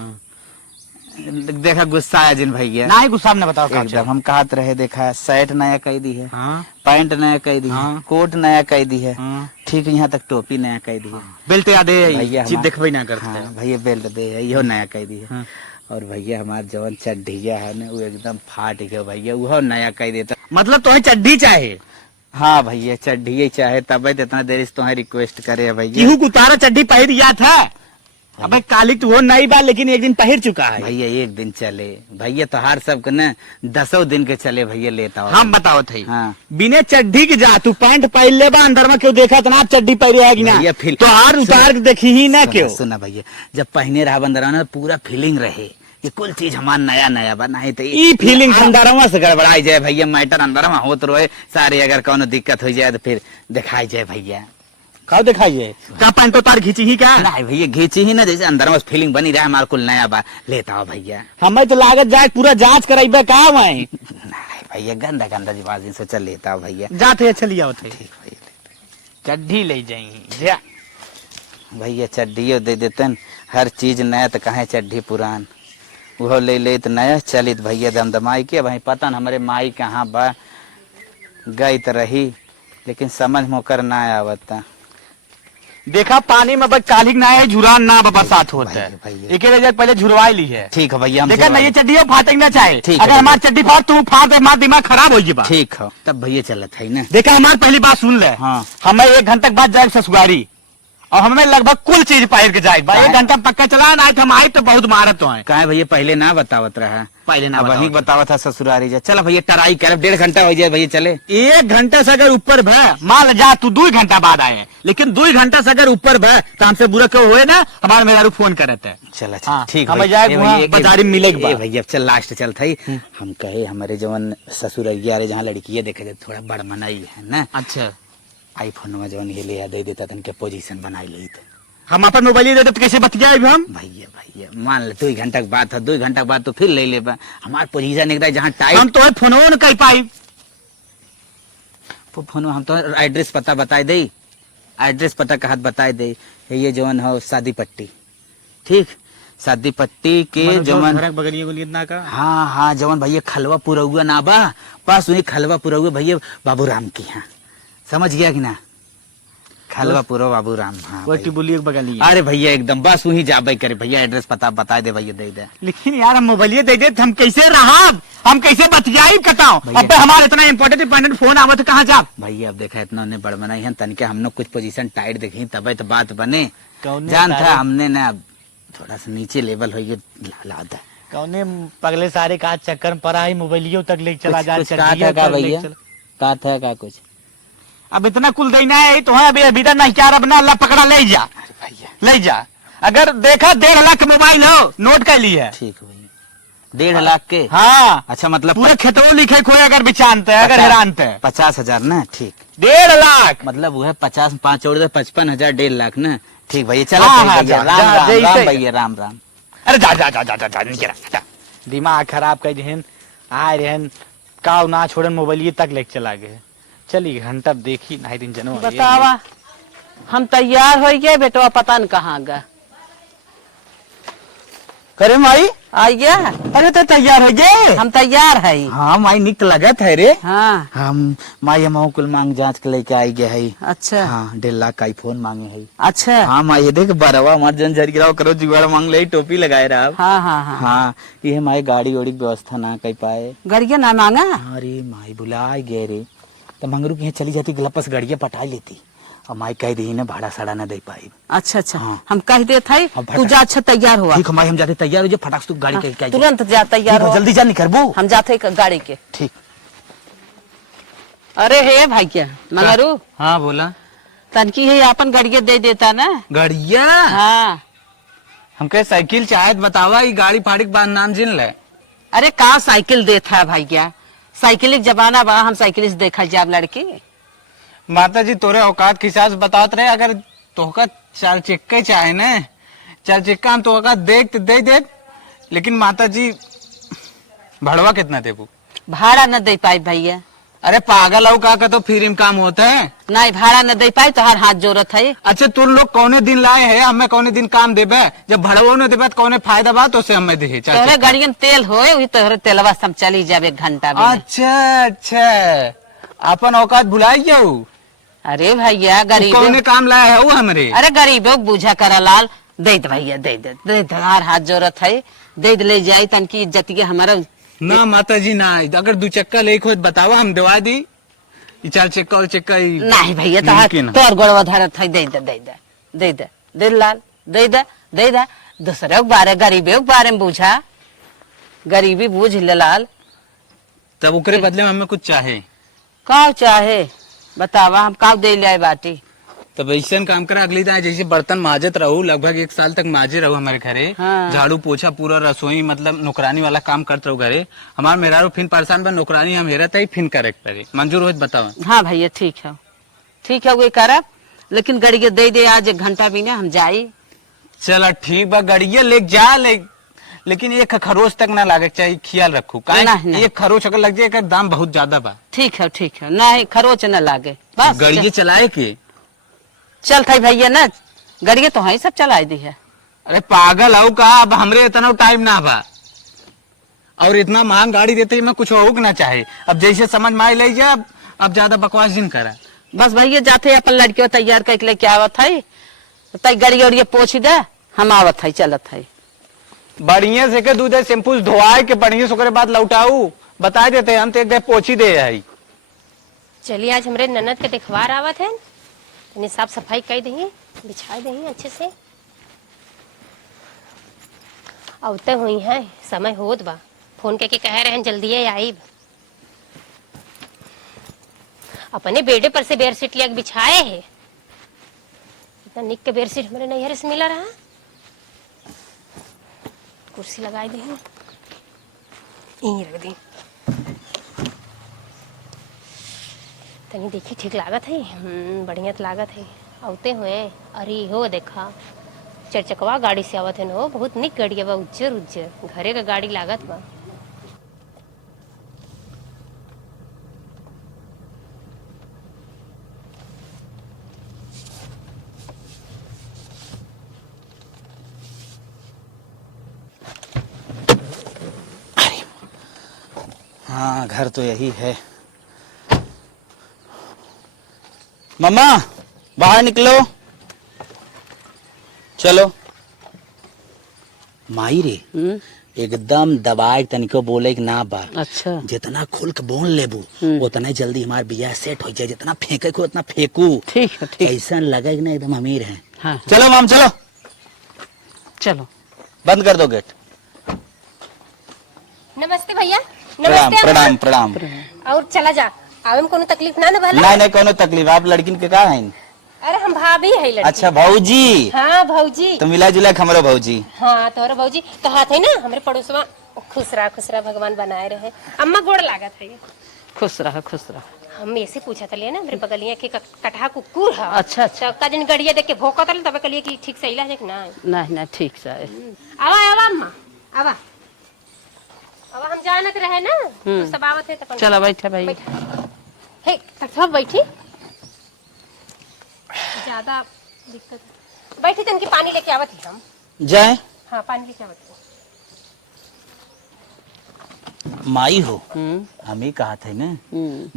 देखा गुस्सा आया जिन भैया ना ही गुस्सा में बताओ का एकदम हम कहत रहे देखा शर्ट नया कह दी है हाँ पैंट नया कह दी है हाँ। कोट नया कह दी है हाँ ठीक यहाँ तक टोपी नया कह दी है बेल्ट याद भैया है चीज हमार- देखबे ना करते हाँ, भैया बेल्ट दे है इहो नया कह दी है हाँ। और भैया हमार जवन चड्ढिया है ना वो एकदम फाट गया भैया वो नया कह देता मतलब तुम्हें चड्डी चाहे हाँ भैया चड्ढिया चाहे तब इतना देर से तुम्हें रिक्वेस्ट करे भैया केहू को उतारा चड्डी पहन दिया था अबे काली तो वो नहीं बा लेकिन एक दिन पहन चुका है भैया 1 दिन चले भैया तो हर सब के न 10 दिन के चले भैया लेता हो हम बताओ थे हाँ बिना चड्डी के जा तू पैंट पहन ले बा अंदर में क्यों देखा तो आप चड्डी पहने है कि ना भैया फिर तो हार उतार के देखी ही ना क्यों सुना भैया जब पहने रहा बंदरा ना पूरा फीलिंग रहे कि कुल चीज हमार नया नया बना है तो ई फीलिंग अंदरवा से गड़बड़ाई जाए भैया मैटर अंदरवा होत रहे सारे अगर कोनो दिक्कत हो जाए तो फिर दिखाई जाए भैया का दिखाइए का पैंट उतार खींची ही का नहीं भैया घींची ही ना जैसे अंदरवा से फीलिंग बनी रहा हमारे कुल नया बा लेता हो भैया हमें तो लागत जाए पूरा जांच कराइबे का मैं नहीं भैया गंदा गंदा जी से चल लेता हो भैया जाते अच्छा लिया होते ठीक भैया चड्डी ले जाएंगे जा भैया चड्ढियो दे देतन हर चीज नया तो कहे चड्ढी पुरान वो ले ले तो नया चलित भैया दमदमाई के भाई पता न हमारे माई कहाँ बा गई तो रही लेकिन समझ मोकर ना आवता देखा पानी में बस कालिक ना है झुरान ना बरसात होता है भैया। एक जगह पहले झुरवाई ली है ठीक है भैया हम देखा नहीं ये चड्डी फाटे ना चाहे ठीक है अगर हमारी चड्डी फाट तू फाट हमारा दिमाग खराब हो जाए ठीक है तब भैया चलत है ना देखा हमारी पहली बात सुन ले हाँ हमें 1 घंटे के बाद जाए ससुरारी और हमें लगभग कुल चीज पहिर के जाए भाई। 1 घंटा पक्का चला ना हम आए तो बहुत मारत तो है। कहे भैया पहले ना बतावत रहा, पहले ना वही बतावत। बतावा था ससुरारी जा। चलो भैया टराई कर, 1.5 घंटा हो जाए भैया चले। 1 घंटा से अगर ऊपर भ मान जा तू 2 घंटा बाद आए, लेकिन 2 घंटा से अगर ऊपर भ तो हमसे बुरा क्यों हुए ना, हमारे मेहरारू फोन करते है। चला हाँ, ठीक हमें भाई। जाए ए वहाँ भैया, बाजारी में मिले के ए बाद। भैया चल लास्ट चल थई। हम कहे हमारे जवन ससुरैया रे जहाँ लड़की देखे जाए थोड़ा बड़ मनाई है ना, अच्छा आईफोन में जवन ये ले दे देता तन के पोजीशन बनाई ली थे। हम अपन मोबाइल दे तो कैसे बतियाए हम? भैया भैया मान ले 2 घंटा के बाद था, 2 घंटा के बाद तो फिर ले ले बा। हमार पोजीशन एक जहाँ हम टाइम तो फोनो न कर पाई। फोन हम तो एड्रेस पता बताए दे, एड्रेस पता का हाथ बताए दे। ये जवन हो शादी पट्टी, ठीक शादी पट्टी के जवन बगलिए ना का। हाँ हाँ जवन भैया खलवा पुरौआ ना बा, बस वही खलवा पुरौआ भैया बाबूराम की। हाँ समझ गया कि ना, खलवा पुरो बाबूराम। हाँ वो भैया। टिबुली बगलिए। अरे भैया एकदम बस वही जाबे करे भैया, एड्रेस पता बता दे भैया दे दे। लेकिन यार हम मोबाइल दे दे हम कैसे रहा, हम कैसे बतियाई कताओ? भैया। अब हमारा इतना इंपॉर्टेंट फोन आवत कहाँ जा? भैया अब देखा इतना ने बड़ बनाई है तन के हम लोग कुछ पोजीशन टाइट देखी तबे तो बात बने। कौने जान था तारीख? हमने ना थोड़ा सा नीचे लेवल हो ये लादा। कौने पगले सारे का चक्कर में पड़ा है, मोबाइलियों तक ले चला जा कुछ कहा था का भैया, कहा था का कुछ। अब इतना कुल देना है तो है, अभी अभी तक नहीं क्या रब ना अल्लाह पकड़ा ले जा, अरे भैया ले जा। अगर देखा 1.5 लाख मोबाइल हो नोट कर ली है। ठीक है भैया, 1.5 लाख के। हाँ अच्छा मतलब पूरे खेतों लिखे खोए अगर बिचानते है, अगर हैरानते है 50,000 ना, ठीक 1.5 लाख। मतलब वो है 50 5 और 55,000 1.5 लाख ना, ठीक भैया चलो हाँ, ठीक हाँ, भैया, जा, राम जा, राम जैसे- राम भैया राम राम। अरे जा जा जा जा जा, जा, नीचे रख, जा। दिमाग खराब कर जहन आए रहन काव ना छोड़न मोबाइल तक लेके चला गए। चली घंटा देखी नहीं दिन जनो बतावा हम तैयार हो गए, बेटवा पता न कहाँ गया। करे माई। आइए अरे तो तैयार हो गए। हम तैयार है। हाँ माई निक लगत है रे। हाँ हम माई हम कुल मांग जांच के लेके आई गए है। अच्छा हाँ 1.5 लाख का आईफोन मांगे है। अच्छा हाँ माई ये देख बरवा हमार जन झर गिराव करो जुगाड़ मांग ले, टोपी लगाए रहा। हाँ हाँ हाँ हाँ ये माई गाड़ी ओड़ी की व्यवस्था ना कर पाए। गड़िया ना मांगा। अरे माई बुला गए रे, तो मंगरू की चली जाती गलपस गड़िया पटा लेती और माई कह दी ना भाड़ा साड़ा ना दे पाई। अच्छा अच्छा हाँ। हम कह दे थे अब तू जा, अच्छा तैयार हुआ। ठीक है माई हम जाते तैयार हो जाए, फटाक से तू गाड़ी हाँ, के तुरंत जा तैयार हो। जल्दी जा निकलबू। हम जाते गाड़ी के। ठीक। अरे हे भाई क्या मंगरू हाँ बोला। तनकी है अपन गड़िया दे देता ना। गड़िया हाँ हम कहे साइकिल चाहत बतावा, ये गाड़ी फाड़ी के बाद नाम जिन ले। अरे कहाँ साइकिल देता है भाई क्या, साइकिल जमाना बा, हम साइकिल से देखा जाब लड़की। माता जी तोरे औकात के हिसाब से बतावत रहे, अगर तोहका 4 चक्के चाहे न 4 चक्का हम तोहका देख दे दे, लेकिन माता जी भड़वा कितना देबू? भाड़ा न दे पाई भैया। अरे पागल हो का तो फिर काम होता है। नहीं भाड़ा न दे पाई तो हर हाथ जोरत है। अच्छा तुम लोग कौने दिन लाए हैं, हमें कौने दिन काम देबे? जब भड़वो न देबे तो कौने फायदा बात उसे हमें दे। तोहरे गाड़ियन तेल होए वही तोहरे तेलवा से हम चली जाब 1 घंटा में। अच्छा अच्छा अपन औकात भुलाई जाऊ। अरे भैया कौने गरीब, काम लाए है वो हमरे? अरे गरीबों बुझा करा लाल, दे दे भैया दे दे दे दे, हर हाथ जोरत है, दे दे ले जाई तनकी इज्जत के हमारा। ना माता जी ना, अगर 2 चक्का ले खोज बतावा हम दिवा दी। 4 चक्का और चक्का नहीं भैया मुमकिन है। तोहर गोड़वा धरत है, दे दे दे दे दे दे दे लाल दे दे दे दे। दूसरे के बारे गरीबी के बारे में बुझा, गरीबी बुझ ले लाल। तब ओकरे बदले में हमें कुछ चाहे। का चाहे बतावा, हम का दे ले बाटी। तब ऐसा काम करा, अगली दाए जैसे बर्तन माजत रहू, लगभग 1 साल तक माजे रहू हमारे घरे। हाँ। झाड़ू पोछा पूरा रसोई मतलब नौकरानी वाला काम करते रहो घरे। हमारे मेहरारू फिन परेशान बा, नौकरानी हम हेरा तई फिन करे पड़े। मंजूर हो बताओ। हाँ भैया ठीक है वही करब, लेकिन गड़िया दे दे आज 1 घंटा भी ना हम जाई। चला ठीक बा, गड़िया ले जा ले, लेकिन 1 खरोच तक ना लागे चाहिए, ख्याल रखू। नहीं, नहीं। 1 खरोच अगर लग जाए एकर दाम बहुत ज्यादा बा। ठीक है नहीं खरोच न लागे बस। गड़िया चलाए के चल था भैया ना, गड़िया तो ही सब चलाई दी है। अरे पागल हो का, अब हमरे इतना टाइम ना बा और इतना महंग गाड़ी देते ही मैं कुछ हो ना चाहे। अब जैसे समझ में आई ले जा, अब ज्यादा बकवास जिन करा। बस भैया जाते अपन लड़कियों तैयार करके लेके आवत है, तई गड़िया उड़िया पोछ दे, हम आवत है चलत है। बढ़िया से के दूध शैम्पू धोआए के बढ़िया से ओकरे बाद लौटाऊ बता देते, हम तो एक दे पोछी दे आई। चलिए आज हमरे ननद के दिखवार आवत है, तनी साफ सफाई कर दी, बिछा दें अच्छे से। औते हुई है, समय होत बा, फोन करके कह रहे हैं जल्दी आईब। अपने बेडे पर से बेडशीट लिया के बिछाए है। इतना निक के बेडशीट हमारे नैहर से मिला रहा। कुर्सी लगाई दी, यहीं रख दी। तनी देखी ठीक लागत है। बढ़िया तो लागत है। औते हुए अरे हो देखा चरचकवा गाड़ी से आवत है नो, बहुत निक गाड़ी बा, उज्जर उज्जर घरे का गाड़ी लागत बा। हाँ घर तो यही है। मम्मा बाहर निकलो, चलो। माई रे एकदम दबाए तनिको बोले कि ना बा। अच्छा जितना खुल के बोल लेबू उतना जल्दी हमार बियाह सेट हो जाए। जितना फेंके को उतना फेंकू। ठीक है ठीक। ऐसा लगे कि ना एकदम अमीर है। हाँ चलो माम चलो, चलो बंद कर दो गेट। नमस्ते भैया। प्रणाम नमस्ते प्रणाम प्रणाम। और चला जा, आवे में कोनो तकलीफ ना भला। नहीं नहीं कोनो तकलीफ। आप लड़किन के का है? अरे हम भाभी है लड़की। अच्छा भौजी। हाँ भौजी। तो मिला जुला हमरो भौजी। हाँ तोहरा भौजी तो हाथ है ना हमारे पड़ोसवा। खुश रहा भगवान बनाए रहे। अम्मा गोड़ लागत है। खुश रहा खुश रहा। हम ऐसे पूछा था ना मेरे बगलिया के कटहा कुकुर है। अच्छा अच्छा। का दिन गड़िया देख के भौंका था तब कलिए कि ठीक से इलाज है कि ना। नहीं नहीं ठीक से। आवा आवा अम्मा आवा। आवा हम जानत रहे ना तो सब आवत है तो चलो बैठे भाई। हे सब बैठी। ज्यादा दिक्कत बैठी तन की पानी लेके आवत है हम। जाए हाँ पानी लेके आवत है। माई हो। हम ही कहा थे ना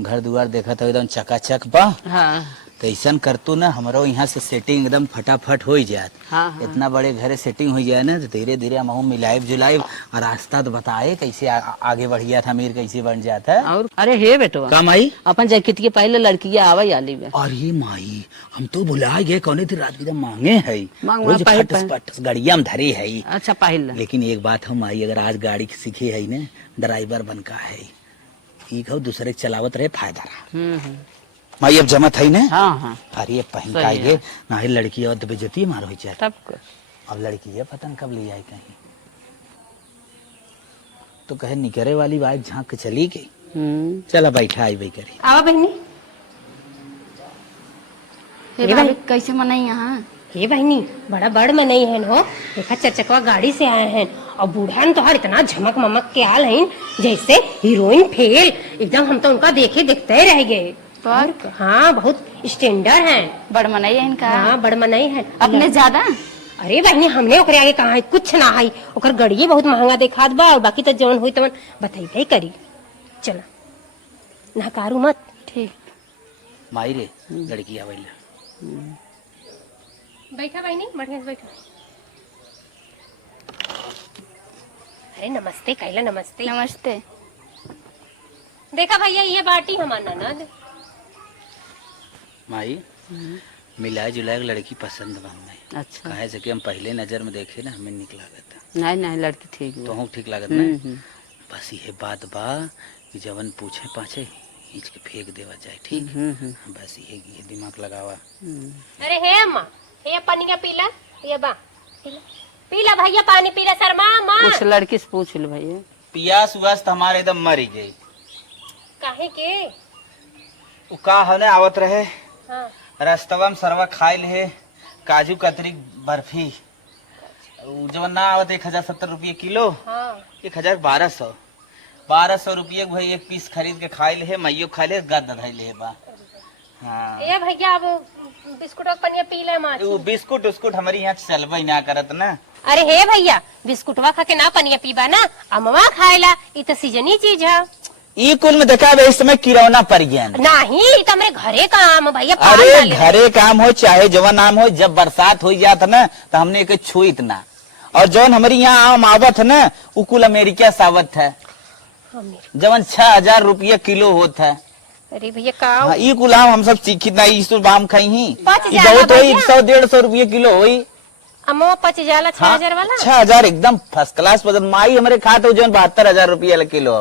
घर दुआर देखा था एकदम चकाचक बा। हाँ तो ऐसा कर तू ना हमारो यहाँ से सेटिंग एकदम फटाफट हो जात। हाँ हाँ। इतना बड़े घरे सेटिंग हो जाए ना तो धीरे धीरे हम मिलाइब जुलाइब और रास्ता तो बताए कैसे आगे बढ़िया था, अमीर कैसे बन जाता है। और अरे हे बेटवा का माई अपन जैकेट के पहले लड़कियां आवा आली में। अरे माई हम तो भुला गए कौने थी रात एकदम मांगे है। मांग रोज पहल फटस फटस गाड़िया में धरे है। अच्छा पहले लेकिन एक बात हम माई अगर आज गाड़ी सीखे है ना ड्राइवर बन का है ठीक है, दूसरे के चलावत रहे फायदा रहा। माई अब जमत है ना। हाँ हाँ अरे पहन सही पाएंगे है। ना ही लड़की और बेजती मार हो जाए। तब को। अब लड़की है पता न कब ले आए कहीं तो कहे निकरे वाली बात झांक के चली गई। चला बैठा आई भाई करे। आवा बहनी। हे भाभी कैसे मनाई यहाँ? हे बहनी बड़ा बड़ मनई है हो। देखा चरचकवा गाड़ी से आए हैं और बूढ़ा तो हर इतना झमक ममक के आल है जैसे हीरोइन फेल एकदम। हम तो उनका देखे देखते ही रह गए। पर हाँ बहुत स्टैंडर्ड है। बड़ मनाई है इनका। हाँ बड़ मनई है अपने ज्यादा। अरे बहनी हमने ओकरे आगे कहा है कुछ ना है। ओकर गड़िए बहुत महंगा देखात बा और बाकी तो जवन हुई तवन बताइए करी। चला ना कारू मत। ठीक माई रे लड़की आवेला। बैठा बहनी बढ़िया से बैठा। अरे नमस्ते कैला नमस्ते। नमस्ते। देखा भैया ये बाटी हमारा ननद। माई मिलाए जुलाए लड़की पसंद बा हमें। अच्छा कहे से कि हम पहले नजर में देखे ना हमें निक लागत। नहीं नहीं लड़की ठीक तो है। हम ठीक लागत ना। बस ये बात बा कि जवन पूछे पाछे खींच के फेंक देवा जाए ठीक। बस ये दिमाग लगावा। अरे हे अम्मा ये पानी का पीला ये बा पीला भैया पानी पीला शर्मा माँ। कुछ लड़की से पूछ लो भैया। पियास उस हमारे एकदम मरी गई। काहे के? उ का हने आवत रहे हाँ रास्तवा में सरवा खाए ले काजू कतरी बर्फी। जवन ना आवत 1070 रुपये किलो। हाँ 1200 रुपये भाई एक पीस खरीद के खाए ले मैयो खाए ले गद धई ले बा। हाँ ये भैया अब बिस्कुट और पनिया पी ले माँ। वो बिस्कुट उस्कुट हमारी यहाँ चलबे ना करत ना। अरे हे भैया बिस्कुटवा खा के ना पनिया पीबा ना अमवा खाएला ये तो सीजनी चीज है। ई कुल में देखा इस समय किरौना पड़ गया नहीं तो हमारे घरे काम भैया। अरे घरे काम हो चाहे जवन नाम हो जब बरसात हो जात ना तो हमने एक छुईत ना। और जवन हमारी यहाँ आम आवत है ना वो कुल अमेरिका सावत है जवन 6000 रुपये किलो होता है। अरे भैया का हाँ ई गुलाम हम सब सीखी नहीं इस तो बाम खाई ही पच ई जाला बहुत होई भैया। 100-150 रुपये किलो होई। अम्मा पच जाला 6,000 वाला 6,000 एकदम फर्स्ट क्लास पसंद माई हमारे खाते हो जो 72,000 रुपये किलो।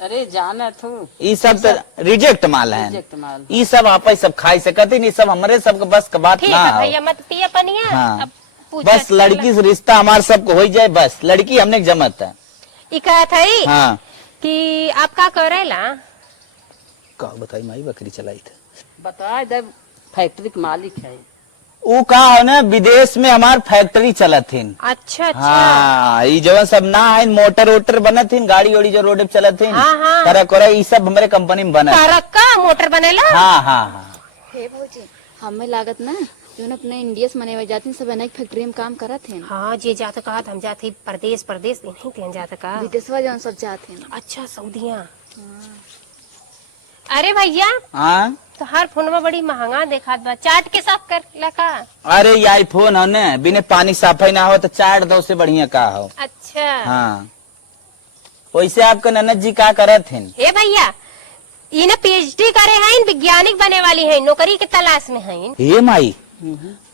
अरे जाना तू ई सब तो रिजेक्ट माल है, रिजेक्ट माल। ई सब आप सब खाई सकते नहीं, सब हमारे सबके बस का बात ठीक ना है हो। भैया मत पिया पनिया। हाँ। अब पूछा बस लड़की से रिश्ता हमारा सबको हो जाए, बस लड़की हमने जमत है। ई कहत है हाँ कि आप का करेला। का बताई माई बकरी चलाई थे बता दे फैक्ट्री के मालिक है। वो का हो ना विदेश में हमार फैक्ट्री चलत थी। अच्छा अच्छा हाँ ये जो सब ना है मोटर वोटर बनत थी, गाड़ी वाड़ी जो रोड पे चलत थी हाँ, हाँ। करा करा ये सब हमारे कंपनी में बनत। कारक का मोटर बनेला। हाँ हाँ हाँ हे भौजी हमें लागत ना जो अपने इंडिया से मने जाती सब अनेक फैक्ट्री में काम करत हैं। हाँ जे जात कहा हम जाते परदेश परदेश नहीं थे जात का। विदेशवा जौन सब जाते हैं। अच्छा सऊदिया। अरे भैया हाँ तो हर फोन में बड़ी महंगा देखात बा, चाट के साफ कर लका। अरे ये आईफोन है ना बिना पानी साफाई ना हो तो चाट दो से बढ़िया का हो। अच्छा हाँ वैसे आपका ननद जी क्या करत हैं? हे भैया ये ना पीएचडी करे हैं, वैज्ञानिक बने वाली है, नौकरी के तलाश में है। हे माई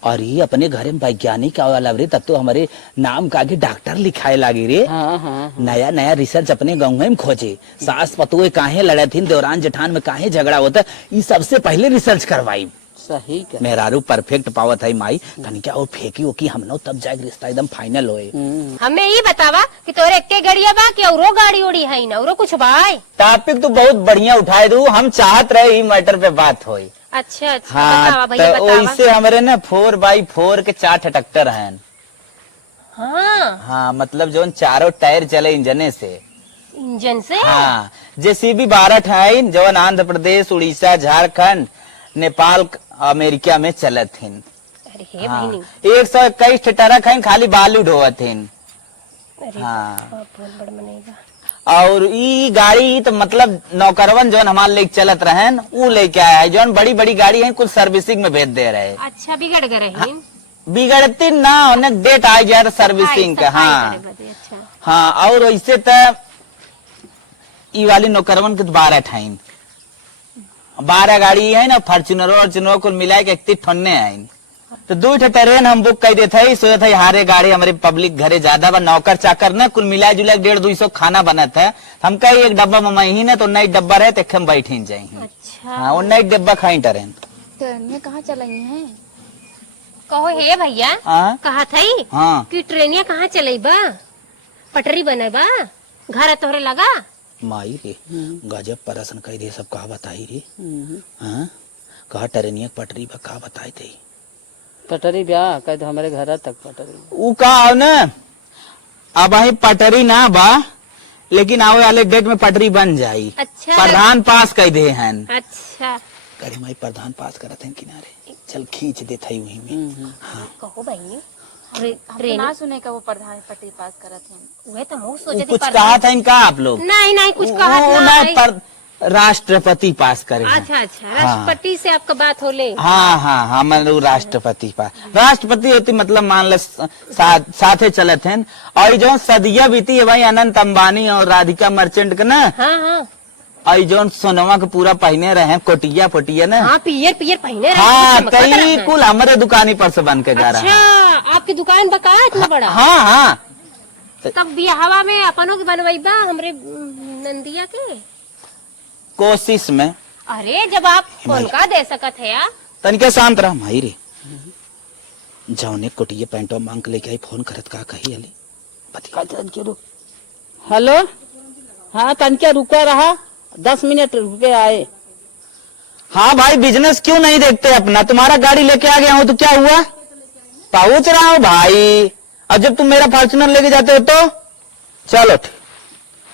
और ये अपने घर में वैज्ञानिक वाला रे तब तो हमारे नाम का आगे डॉक्टर लिखाए लागे रे। हाँ हाँ नया नया रिसर्च अपने गाँव में खोजे, सास पतुए काहे लड़े थी, देवरान जेठान में काहे झगड़ा होता, ये सबसे पहले रिसर्च करवाई। सही का मेहरारू परफेक्ट पावत है माई तन क्या और फेंकी ओकी हम लोग तब जाके रिश्ता एकदम फाइनल होए। हमें ये बतावा कि तोरे के गड़िया बा कि औरो गाड़ी उड़ी है ना औरो कुछ भाई। टॉपिक तो बहुत बढ़िया उठाए दू, हम चाहत रहे ई मैटर पे बात होई। अच्छा अच्छा हाँ बतावा भैया तो बतावा। वैसे हमारे ना 4x4 के 4 ट्रैक्टर हैं। हाँ हाँ मतलब जो चारों टायर चले इंजने से। इंजन से। हाँ जेसीबी 12 है जवन आंध्र प्रदेश उड़ीसा झारखंड नेपाल अमेरिका में चलत हिन। अरे हे हाँ, बहनी 121 ट्रक है खाली बालू ढोवत हिन। अरे हाँ। बहुत बड़ बनेगा। और ई गाड़ी तो मतलब नौकरवन जो हमारे लेके चलत रहे वो लेके आया है, जो बड़ी बड़ी गाड़ी है कुछ सर्विसिंग में भेज दे रहे। अच्छा बिगड़ गए रही। बिगड़ती ना उन्हें डेट आ गया सर्विसिंग का। हाँ अच्छा हाँ और वैसे तो ई वाली नौकरवन के 12 ठाइन 12 गाड़ी है ना, फॉर्च्यूनर और कुल मिला के 31 ठन्ने आइन। तो 2 ट्रेन हम बुक कर देते सोचते है हारे गाड़ी हमारे पब्लिक घरे ज्यादा बा, नौकर चाकर ना कुल मिला जुला 150-200 खाना बनत है। हम कही एक डब्बा में ही ना तो नई डब्बा रहे तो हम बैठ ही जाये। अच्छा हाँ वो नई डब्बा खाई ट्रेन। ट्रेनियाँ कहाँ चलाई हैं? कहो हे भैया हाँ कहा था हाँ कि ट्रेनिया कहाँ चले बा, पटरी बने बा, घर तोहरे लगा। माई रे गजब परसन कही दे सब कहा बताई रे। हाँ कहा ट्रेनिया पटरी बा कहा बताई थे पटरी ब्याह कह दो हमारे घर तक पटरी। ऊ का हो न अब ही पटरी ना बा लेकिन आवे वाले डेट में पटरी बन जाई। अच्छा प्रधान पास कह दे हैं। अच्छा करे माई प्रधान पास करत हैं किनारे चल खींच दे थई वही में। हाँ कहो बहनी हम तो ना सुने का वो प्रधान पट्टी पास करत हैं। वह तो मुँह ऊ सोचे कुछ कहा था इनका आप लोग नहीं नहीं कुछ कहा वो था ना नहीं। राष्ट्रपति पास करे हैं। अच्छा अच्छा राष्ट्रपति से आपका बात हो ले। हाँ हाँ हाँ मतलब राष्ट्रपति पास राष्ट्रपति होती मतलब मान लो साथे चलत हैं। और जो सदिया बीती है भाई अनंत अंबानी और राधिका मर्चेंट का ना, हाँ हाँ और जो सोनवा के पूरा पहने रहे कोटिया पोटिया ना। हाँ पियर पियर पहने रहे, हाँ चमकत रहे कई हैं। कुल हमारे दुकानी पर से बन के जा रहा है। अच्छा आपकी दुकान बका इतना बड़ा। हाँ हाँ तब बियाहवा में अपनों के बनवाईबा हमरे नंदिया के। कोशिश में अरे जब आप फोन का दे सकत है यार। तनिके शांत रहा माई रे जौने कोटिया पैंटो मांग के लेके आई फोन करत का कही अली बतिया। हेलो हाँ तनके रुका रहा 10 मिनट रुके आए। हाँ भाई बिजनेस क्यों नहीं देखते अपना, तुम्हारा गाड़ी लेके आ गया हूँ तो क्या हुआ, पहुंच रहा हूँ भाई। अब जब तुम मेरा फॉर्च्यूनर लेके जाते हो तो चलो ठीक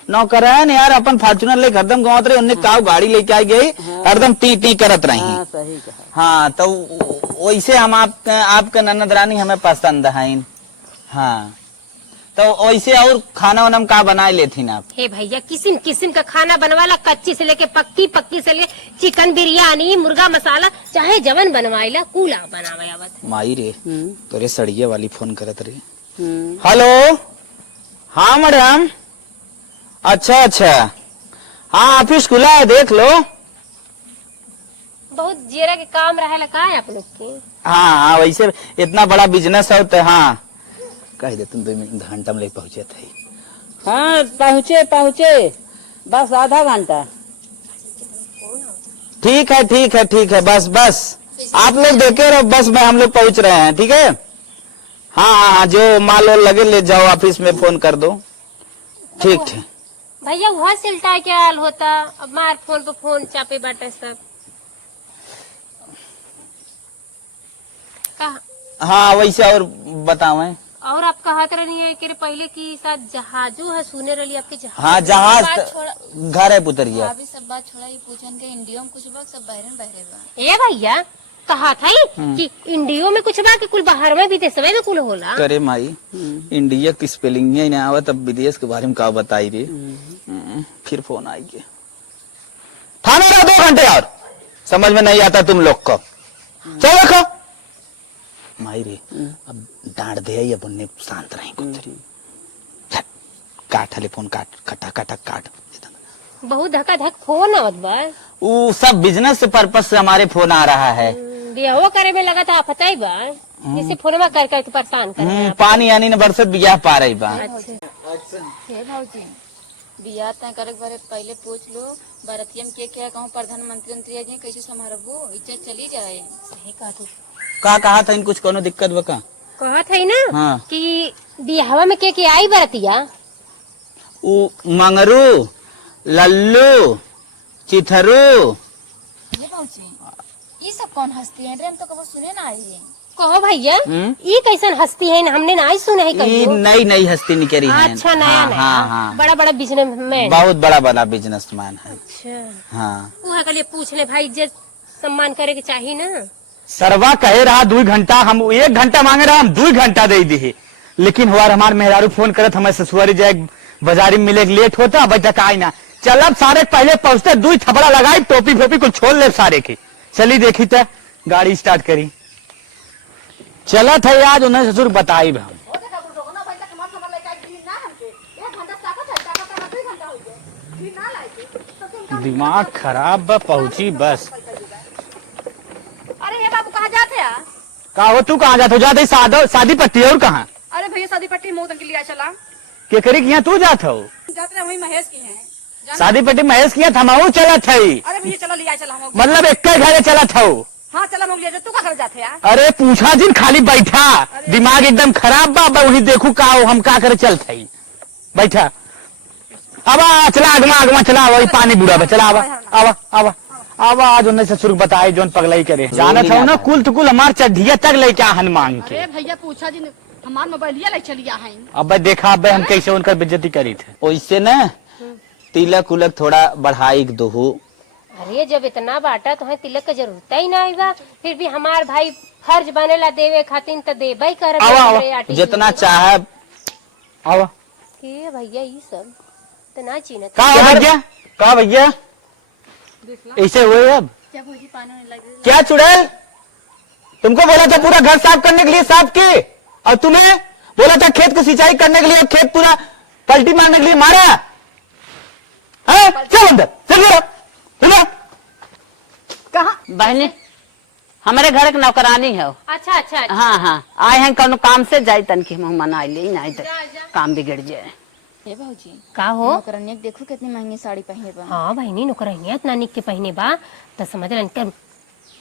नौकर है ना यार अपन फॉर्च्यूनर लेके हरदम गाँव रहे उन्हें का गाड़ी लेके आ गई हरदम टी टी करत रही। हाँ सही कहा। हाँ तो वैसे हम आपका ननद रानी हमें पसंद है। हाँ तो वैसे और खाना वाना का बनाए लेती आप? हे भैया किस्म किस्म का खाना बनवाला, कच्ची से लेके पक्की, पक्की से लेके चिकन बिरयानी, मुर्गा मसाला, चाहे जवन बनवाइला कूला बनावे आवत। माई रे तोरे सड़िए वाली फोन करत रे। हेलो हाँ मैडम अच्छा अच्छा हाँ ऑफिस खुला है, देख लो। बहुत जेरा के काम रहे का है आप लोग के। हाँ हाँ वैसे इतना बड़ा बिजनेस है तो हाँ कह दे तुम 2 घंटा में ले पहुंचे थे। हाँ पहुँचे बस आधा घंटा। ठीक है बस आप लोग देखे रहो, बस में हम लोग पहुंच रहे हैं। ठीक है हाँ, जो माल वाल लगे ले जाओ, ऑफिस में फोन कर दो। ठीक भैया वहाँ से उल्टा क्या हाल होता, अब मार फोन पे फोन चापे बाटे सब हाँ वैसे और बताओ। और आप कहते रही है कि पहले की साथ जहाजो है, सुने रही आपके जहाज। हाँ जहाज घर है पुतरिया। अभी सब बात छोड़ा, ये पूछन के इंडिया में कुछ बात सब बहरन बहरे बा। ए भैया कहा था कि इंडियो में कुछ बा कि कुल बाहर में विदेश में कुल होला। करे माई इंडिया की स्पेलिंग ही नहीं आवत, अब विदेश के बारे में का बताई रे। फिर फोन आएगी, थाने रहो 2 घंटे और, समझ में नहीं आता तुम लोग को। चलो रखो माई रे, अब डांट दे या बनने शांत रहे कुछ। काट हले फोन, काट। बहुत धक्का धक फोन आवत बा। वो सब बिजनेस पर्पस से हमारे फोन आ रहा है। बियाह करे में लगा था पता ही बा, जिसे फोन में कर करके परेशान कर। पानी आनी न बरसत बियाह पा रही बा। हे भाजी बियाह तय करे बारे पहले पूछ लो, बरतियम के क्या कहूँ प्रधानमंत्री मंत्री जी कैसे समारोह इज्जत चली जाए। सही कहा तू। का कहा था इन कुछ कोनो दिक्कत बका? कहा था ना हाँ। कि बियाहवा में के आई बरतिया। वो मंगरू, लल्लू, चिथरू। हे भाजी ये सब कौन हंसती है रे, हम तो कभी सुने ना आई। कहो भैया ये कैसन हस्ती है, हमने ना ही सुना है कहीं। नई हस्ती निकली है। अच्छा नया नया बड़ा बड़ा बिजनेसमैन, बहुत बड़ा बिजनेसमैन है। अच्छा हाँ वहाँ के लिए पूछ ले भाई, इज्जत सम्मान करे के चाहिए ना। सरवा कहे रहा 2 घंटा, हम 1 घंटा मांगे रहा, हम 2 घंटा दे दी। लेकिन हमार मेहरारू फोन करत हमें ससुरारी जाए बाजारी मिले लेट होता, अभी तक आई ना। चल अब सारे पहले पहुंचते, 2 थपड़ा लगाई, टोपी फोपी कुछ छोड़ ले सारे की। चली देखी तो गाड़ी स्टार्ट करी, चला था आज उन्हें ससुर बताई हम। दिमाग खराब बा, पहुंची बस। अरे हे बाबू कहाँ जाते हैं? का हो तू कहाँ जाते हो? जाते शादी पट्टी और कहाँ? अरे भैया शादी पट्टी मुँह के लिया चला के करी किया तू जात हो? जाते हैं वही महेश की है। शादी पट्टी महेश किया था, मऊ चला था। अरे भैया चला लिया चला हम। मतलब एक घरे चला था। हाँ चला हम लिया, तू क्या कर जाते हैं? अरे पूछा जिन खाली बैठा, दिमाग एकदम खराब बा। वही देखू का हम का करे चलते ही बैठा। अब चला आगमा चला, वही पानी बुरा बा। चला आवा आज उन्हें ससुर बताए जोन पगलाई करे। जानत हो ना कुल तो कुल हमार चढ़िया तक लेके आहन मांग के। अरे भैया पूछा जी हमार मोबाइलिया ले चलिया है। अब देखा अब हम कैसे उनका बेइज्जती करी थे। वैसे न तिलक उलक थोड़ा बढ़ाई दो। अरे जब इतना बाटा तो है तिलक का जरूरत ही ना आएगा, फिर भी हमार भाई फर्ज बनेला देवे खातिर तो देबा ही कर। जितना चाहे आवा के भैया ये सब तो ना चीनत। का भैया ऐसे हुए अब क्या भौजी पानी लगे? क्या चुड़ैल, तुमको बोला था पूरा घर साफ करने के लिए साफ की, और तुम्हें बोला था खेत को सिंचाई करने के लिए, खेत पूरा पलटी मारने के लिए मारा है? चल अंदर चल। कहाँ बहनी हमारे घर के नौकरानी है। अच्छा हाँ आए हैं कौन काम से जाए तन की मेहमान आई ले नहीं तो काम बिगड़ जाए। हे भाजी का हो नौकरानिया के देखो कितनी महंगी साड़ी पहने बा। हाँ बहनी नौकरानिया इतना निक के पहने बा तो समझ रहे कर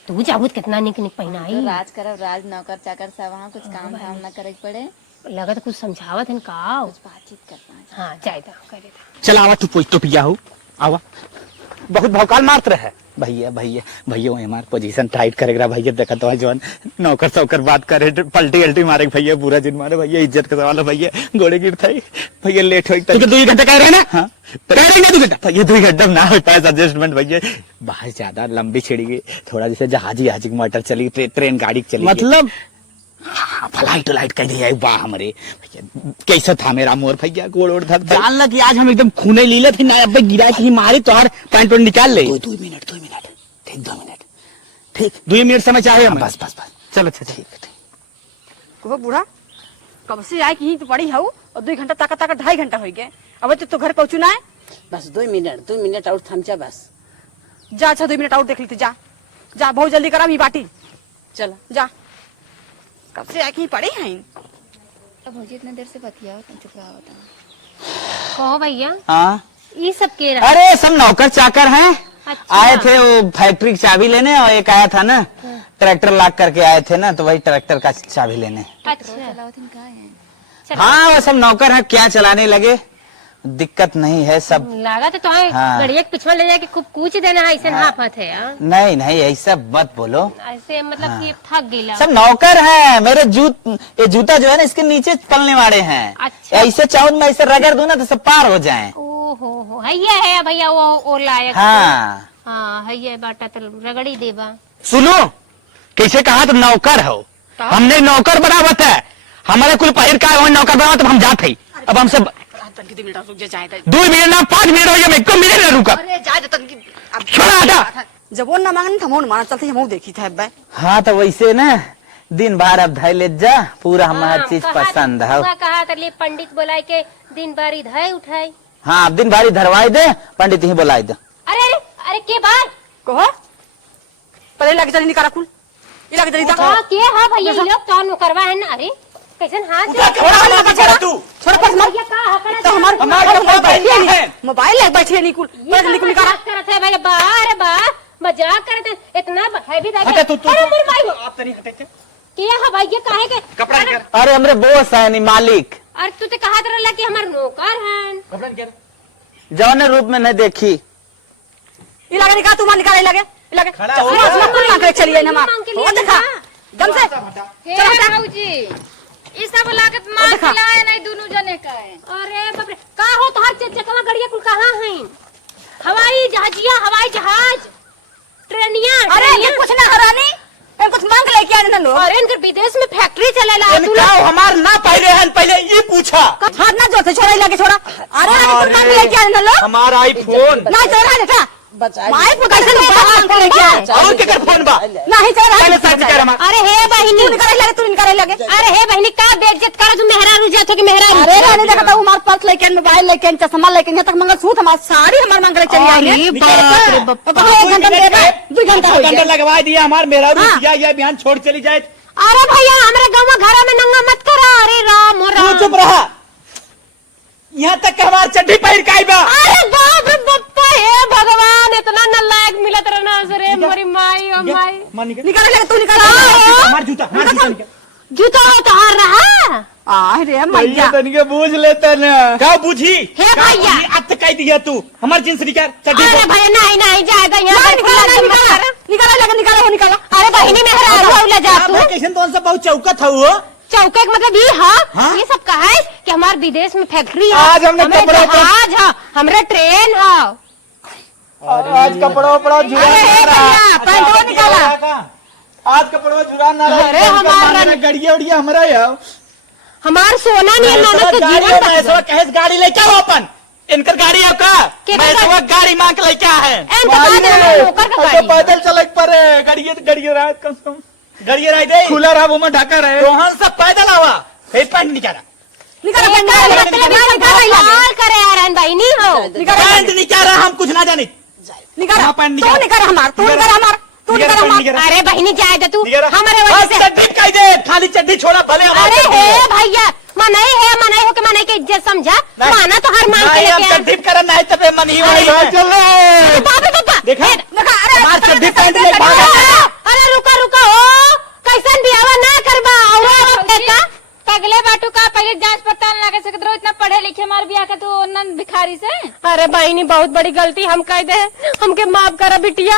तू जाबुत कितना निक पहनाई। तो राज करब, राज नौकर चाकर सब वहाँ कुछ काम धाम न करे पड़े। लगत कुछ समझावत है का, कुछ बातचीत करना। हाँ जायदा करे। चल आवा तू पूछ तो पिया हो। आवा बहुत भौकाल मात्र है। भैया वही हमार पोजीशन टाइट करेगा भैया। देखा तो जवान नौकर सौकर बात करे, पलटी अल्टी मारे भैया, पूरा दिन मारे भैया। इज्जत का सवाल है भैया, घोड़े गिर था भैया। लेट हो 2 घंटा कह रहे ना? हाँ कह रहे ना 2 घंटा भैया 2 घंटा ना होता है एडजस्टमेंट भैया। बाहर ज्यादा लंबी छिड़ी गई, थोड़ा जैसे जहाजी मोटर चली, ट्रेन गाड़ी चली, मतलब फ्लाइट लाइट कह दिया बा हमारे भैया। कैसा था मेरा मोर भैया, गोड़ ओढ़ धर जानला कि आज हम एकदम खूने लीला थी ना, अब गिरा कि मारे तो हर पैंट निकाल ले। 2 मिनट ठीक 2 मिनट ठीक 2 मिनट समय चाहिए हमें। बस चलो अच्छा ठीक। को बूढ़ा कब से आए कि तो पड़ी हूँ और 2 घंटा ताका 2.5 घंटा हो गए। अब तो घर पहुँचू ना है बस 2 मिनट और थम जा बस। जा अच्छा 2 मिनट और देख ली जा जा, बहुत जल्दी करा भी बाटी। चल जा, कब से आके ही पड़े हैं। अब भौजी इतने देर से बतियाओ, तुम चुप रहा होता। कहो भैया हाँ ये सब के रहा? अरे सब नौकर चाकर हैं। अच्छा। आए थे वो फैक्ट्री की चाबी लेने, और एक आया था ना ट्रैक्टर लाग करके आए थे ना, तो वही ट्रैक्टर का चाबी लेने। अच्छा चलाओ तुम कहाँ है? हाँ वो सब नौकर हैं, क्या चलाने लगे, दिक्कत नहीं है सब। लगा तो तुम्हें हाँ। गड़िया के पिछवा ले जाके खूब कूच देना है, ऐसे हाफत है हाँ? नहीं नहीं ऐसा मत बोलो, ऐसे मतलब कि थक गई सब नौकर हैं मेरे। ये जूता जो है ना इसके नीचे पलने वाले हैं। अच्छा। ऐसे चाहूँ मैं ऐसे रगड़ दूं ना तो सब पार हो जाएं। ओहो है ये है भैया वो लायक। हाँ हाँ है ये बाटा तो रगड़ी देवा। सुनो कैसे कहा तुम नौकर हो, हमने नौकर बनावत है, हमारे कुल पहिर का है नौकर बनावत, हम जाते ही। अब हमसे 2 मिनट रुक जा, 2 मिनट ना 5 मिनट हो गया, मैं 1 मिनट ना रुका। अरे जा तनकी अब छोड़ा हटा। जब वो ना मांगन हम माना चलते हम देखी थे बे। हाँ तो वैसे ना दिन भर अब धै ले जा, पूरा हमार चीज पसंद है। कहा कर लिए पंडित बुलाए के दिन भर इधर उठाए। हाँ अब दिन भारी धरवाई दे, पंडित ही बुलाई दे। अरे अरे के बात कहो पहले लग चली निकाला कुल ये लग चली ता के है भैया ये लोग तो करवा है ना। अरे कैसन हाथ छोड़ पर मत भैया का हकड़ा तो हमार मोबाइल ले बैठी नहीं कुल पहले निकल निकाला करत है भैया बाहर बा मजाक करते इतना हैवी था। हटे तू अरे मेरे भाई आप तनी हटे के है भैया काहे के कपड़ा निकाल, अरे हमरे बोस है नहीं मालिक, अरे तू तो कहा रहला कि हमार नौकर हैं। कपड़ा निकाल। जौन रूप में नहीं देखी। ये लगे निकाल, तू मार निकाले लगे लगे कुल मांग के चलिए ना मार वो देखा दम से हे भौजी ये सब लागत मार देखा। खिलाए नहीं, दोनों जने का है। अरे बाप रे का हो तोहर चकवा गड़िया कुल कहां हैं? हवाई जहाज ट्रेनिया। अरे ये कुछ ना हरानी मैं कुछ मांग लेके आने ना लोग। अरे इनके विदेश में फैक्ट्री चलेला तू इनका हमार ना पहले हैं, पहले ये पूछा हाथ ना जोते छोड़ा लगे छोड़ा। अरे कुछ मांग लेके आने ना लोग हमारा आईफोन ना छोड़ा बेटा माई को कैसे मांग लेके आए और केकर फोन बा नहीं छोड़ा पहले शादी कर हमार। अरे हे बहिनी तू निकाले लगे अरे हे बहिनी का बेइज्जत कर तू मेहरारू जात हो कि मेहरारू। अरे रहने देखा था हमारे पास लेके मोबाइल लेके चश्मा लेके यहाँ तक मंगलसूत्र हमारी साड़ी हमारे मंगल चली आएंगे। अरे बाप रे बाप। 1 घंटा में देगा 2 घंटा हो घंटा गया। लगवा दिया हमार मेरा हाँ। या बिहान छोड़ चली जाए। अरे भैया हमारे गाँव में घर में नंगा मत करो। अरे राम हो तू राम। चुप रहा, यहाँ तक कि हमार चड्डी पहिर के आई बा। अरे बाप रे बप्पा हे भगवान इतना नालायक मिलत रहना रे मोरी माई ओ माई। मार निकल। निकाले लगे तू निकाला हमार जूता निकल। जूता तो हार रहा। अरे मैया तनिके बूझ लेता ना का बूझी हे भैया। अब तक कह दिया तू हमार जींस निकाल चड्डी अरे भैया नहीं जाएगा यहाँ निकाला निकाला। अरे बहिनी मेहरारू ले जा तू। कैसे तो सब बहुत चौकत हुआ। चौके का मतलब ये हाँ? हाँ? ये सब कहा है कि हमारे विदेश में फैक्ट्री है, आज हमने हमारे कपड़ा तो- जहाज है, हमारे ट्रेन है। आज कपड़ा उपड़ा जुड़ा अरे हे भैया पैंटो निकाला। आज कपड़ा जुड़ा ना अरे हमारा गड़िया उड़िया हमारा यार हमार सोना नहीं है नाना के जीवन तक। कहे गाड़ी लेके आओ अपन इनकर गाड़ी है का के मैं पता- गाड़ी मांग के लेके आए हैं। एन तो बाद में हमारे नौकर का गाड़ी है। पैदल चलक पर गड़िया रात कम से कम गड़िया राय दे खुला रहा वो में ढका रहे रोहन सब पैदल आवा फिर पैंट निकाला निकाला लाल करे आ रहा भाई नहीं हो। पैंट निकाला हम कुछ ना जाने निकाला हाँ, पैंट तू निकाला। निकाला हमार तू निकाला हमार तू निकाला हमार। अरे बहनी जाए जा तू हमारे वजह से। चड्डी कह दे खाली चड्डी छोड़ा भले हमारे अरे चड्डी हे है। भैया मनाई है मनाई हो के मनाई के इज्जत समझा। नहीं। माना तो हर मान के नहीं, हम लेके चड्डी करम नहीं तबे मन ही अरे, वही चल रहे बाप रे बाप। देखा अरे हमार चड्डी पैंट ले भागा अरे रुका हो कैसन बियावा ना करबा और का पगले बाटू का पहले जांच पड़ताल ना कर सकत रहो, इतना पढ़े लिखे मार बिया का तो नन भिखारी से। अरे बहनी बहुत बड़ी गलती हम कह दे हमके माफ करा बिटिया।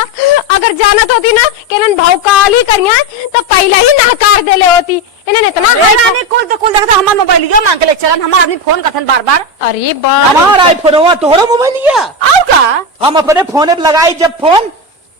अगर जानत होती ना कि नन भौकाली करिया तो पहले ही नहकार देले होती। इन्हें इतना रानी कुल तो कुल देखा हमार मोबाइल लिया मांग के लेके चलन हमार आदमी फोन करथन बार बार। अरे बाप हमारा आईफोनवा तोहरा मोबाइल लिया और का हम अपने फोन पे लगाई जब फोन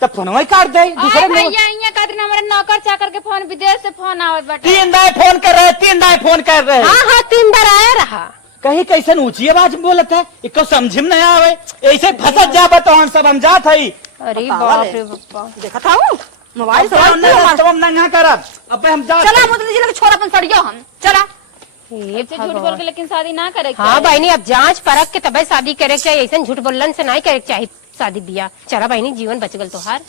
तब फोनवा ही काट दे दूसरे अरे लोग भैया यहाँ कहते हमारे नौकर चाकर के फोन विदेश से फोन आवत बाटे। 3 दाए फोन कर रहे 3 दाए फोन कर रहे हाँ हाँ 3 बार आया रहा। कहीं कैसे ऊंची आवाज में बोलत है इको समझ में नहीं आवे ऐसे फंसत जा बताओ सब हम जात है। अरे बाप रे बाप। देखा था वो मोबाइल से हम ना करब अब हम जा चला मुझे लगे छोड़ा अपन सड़ियो हम चला ये ऐसे झूठ बोल के लेकिन शादी ना करे हाँ बहनी, अब जांच परख के तब शादी करे के चाहिए, ऐसा झूठ बोलन से नहीं करे के चाहिए शादी बियाह। चला बहनी, जीवन बच गल तोहार।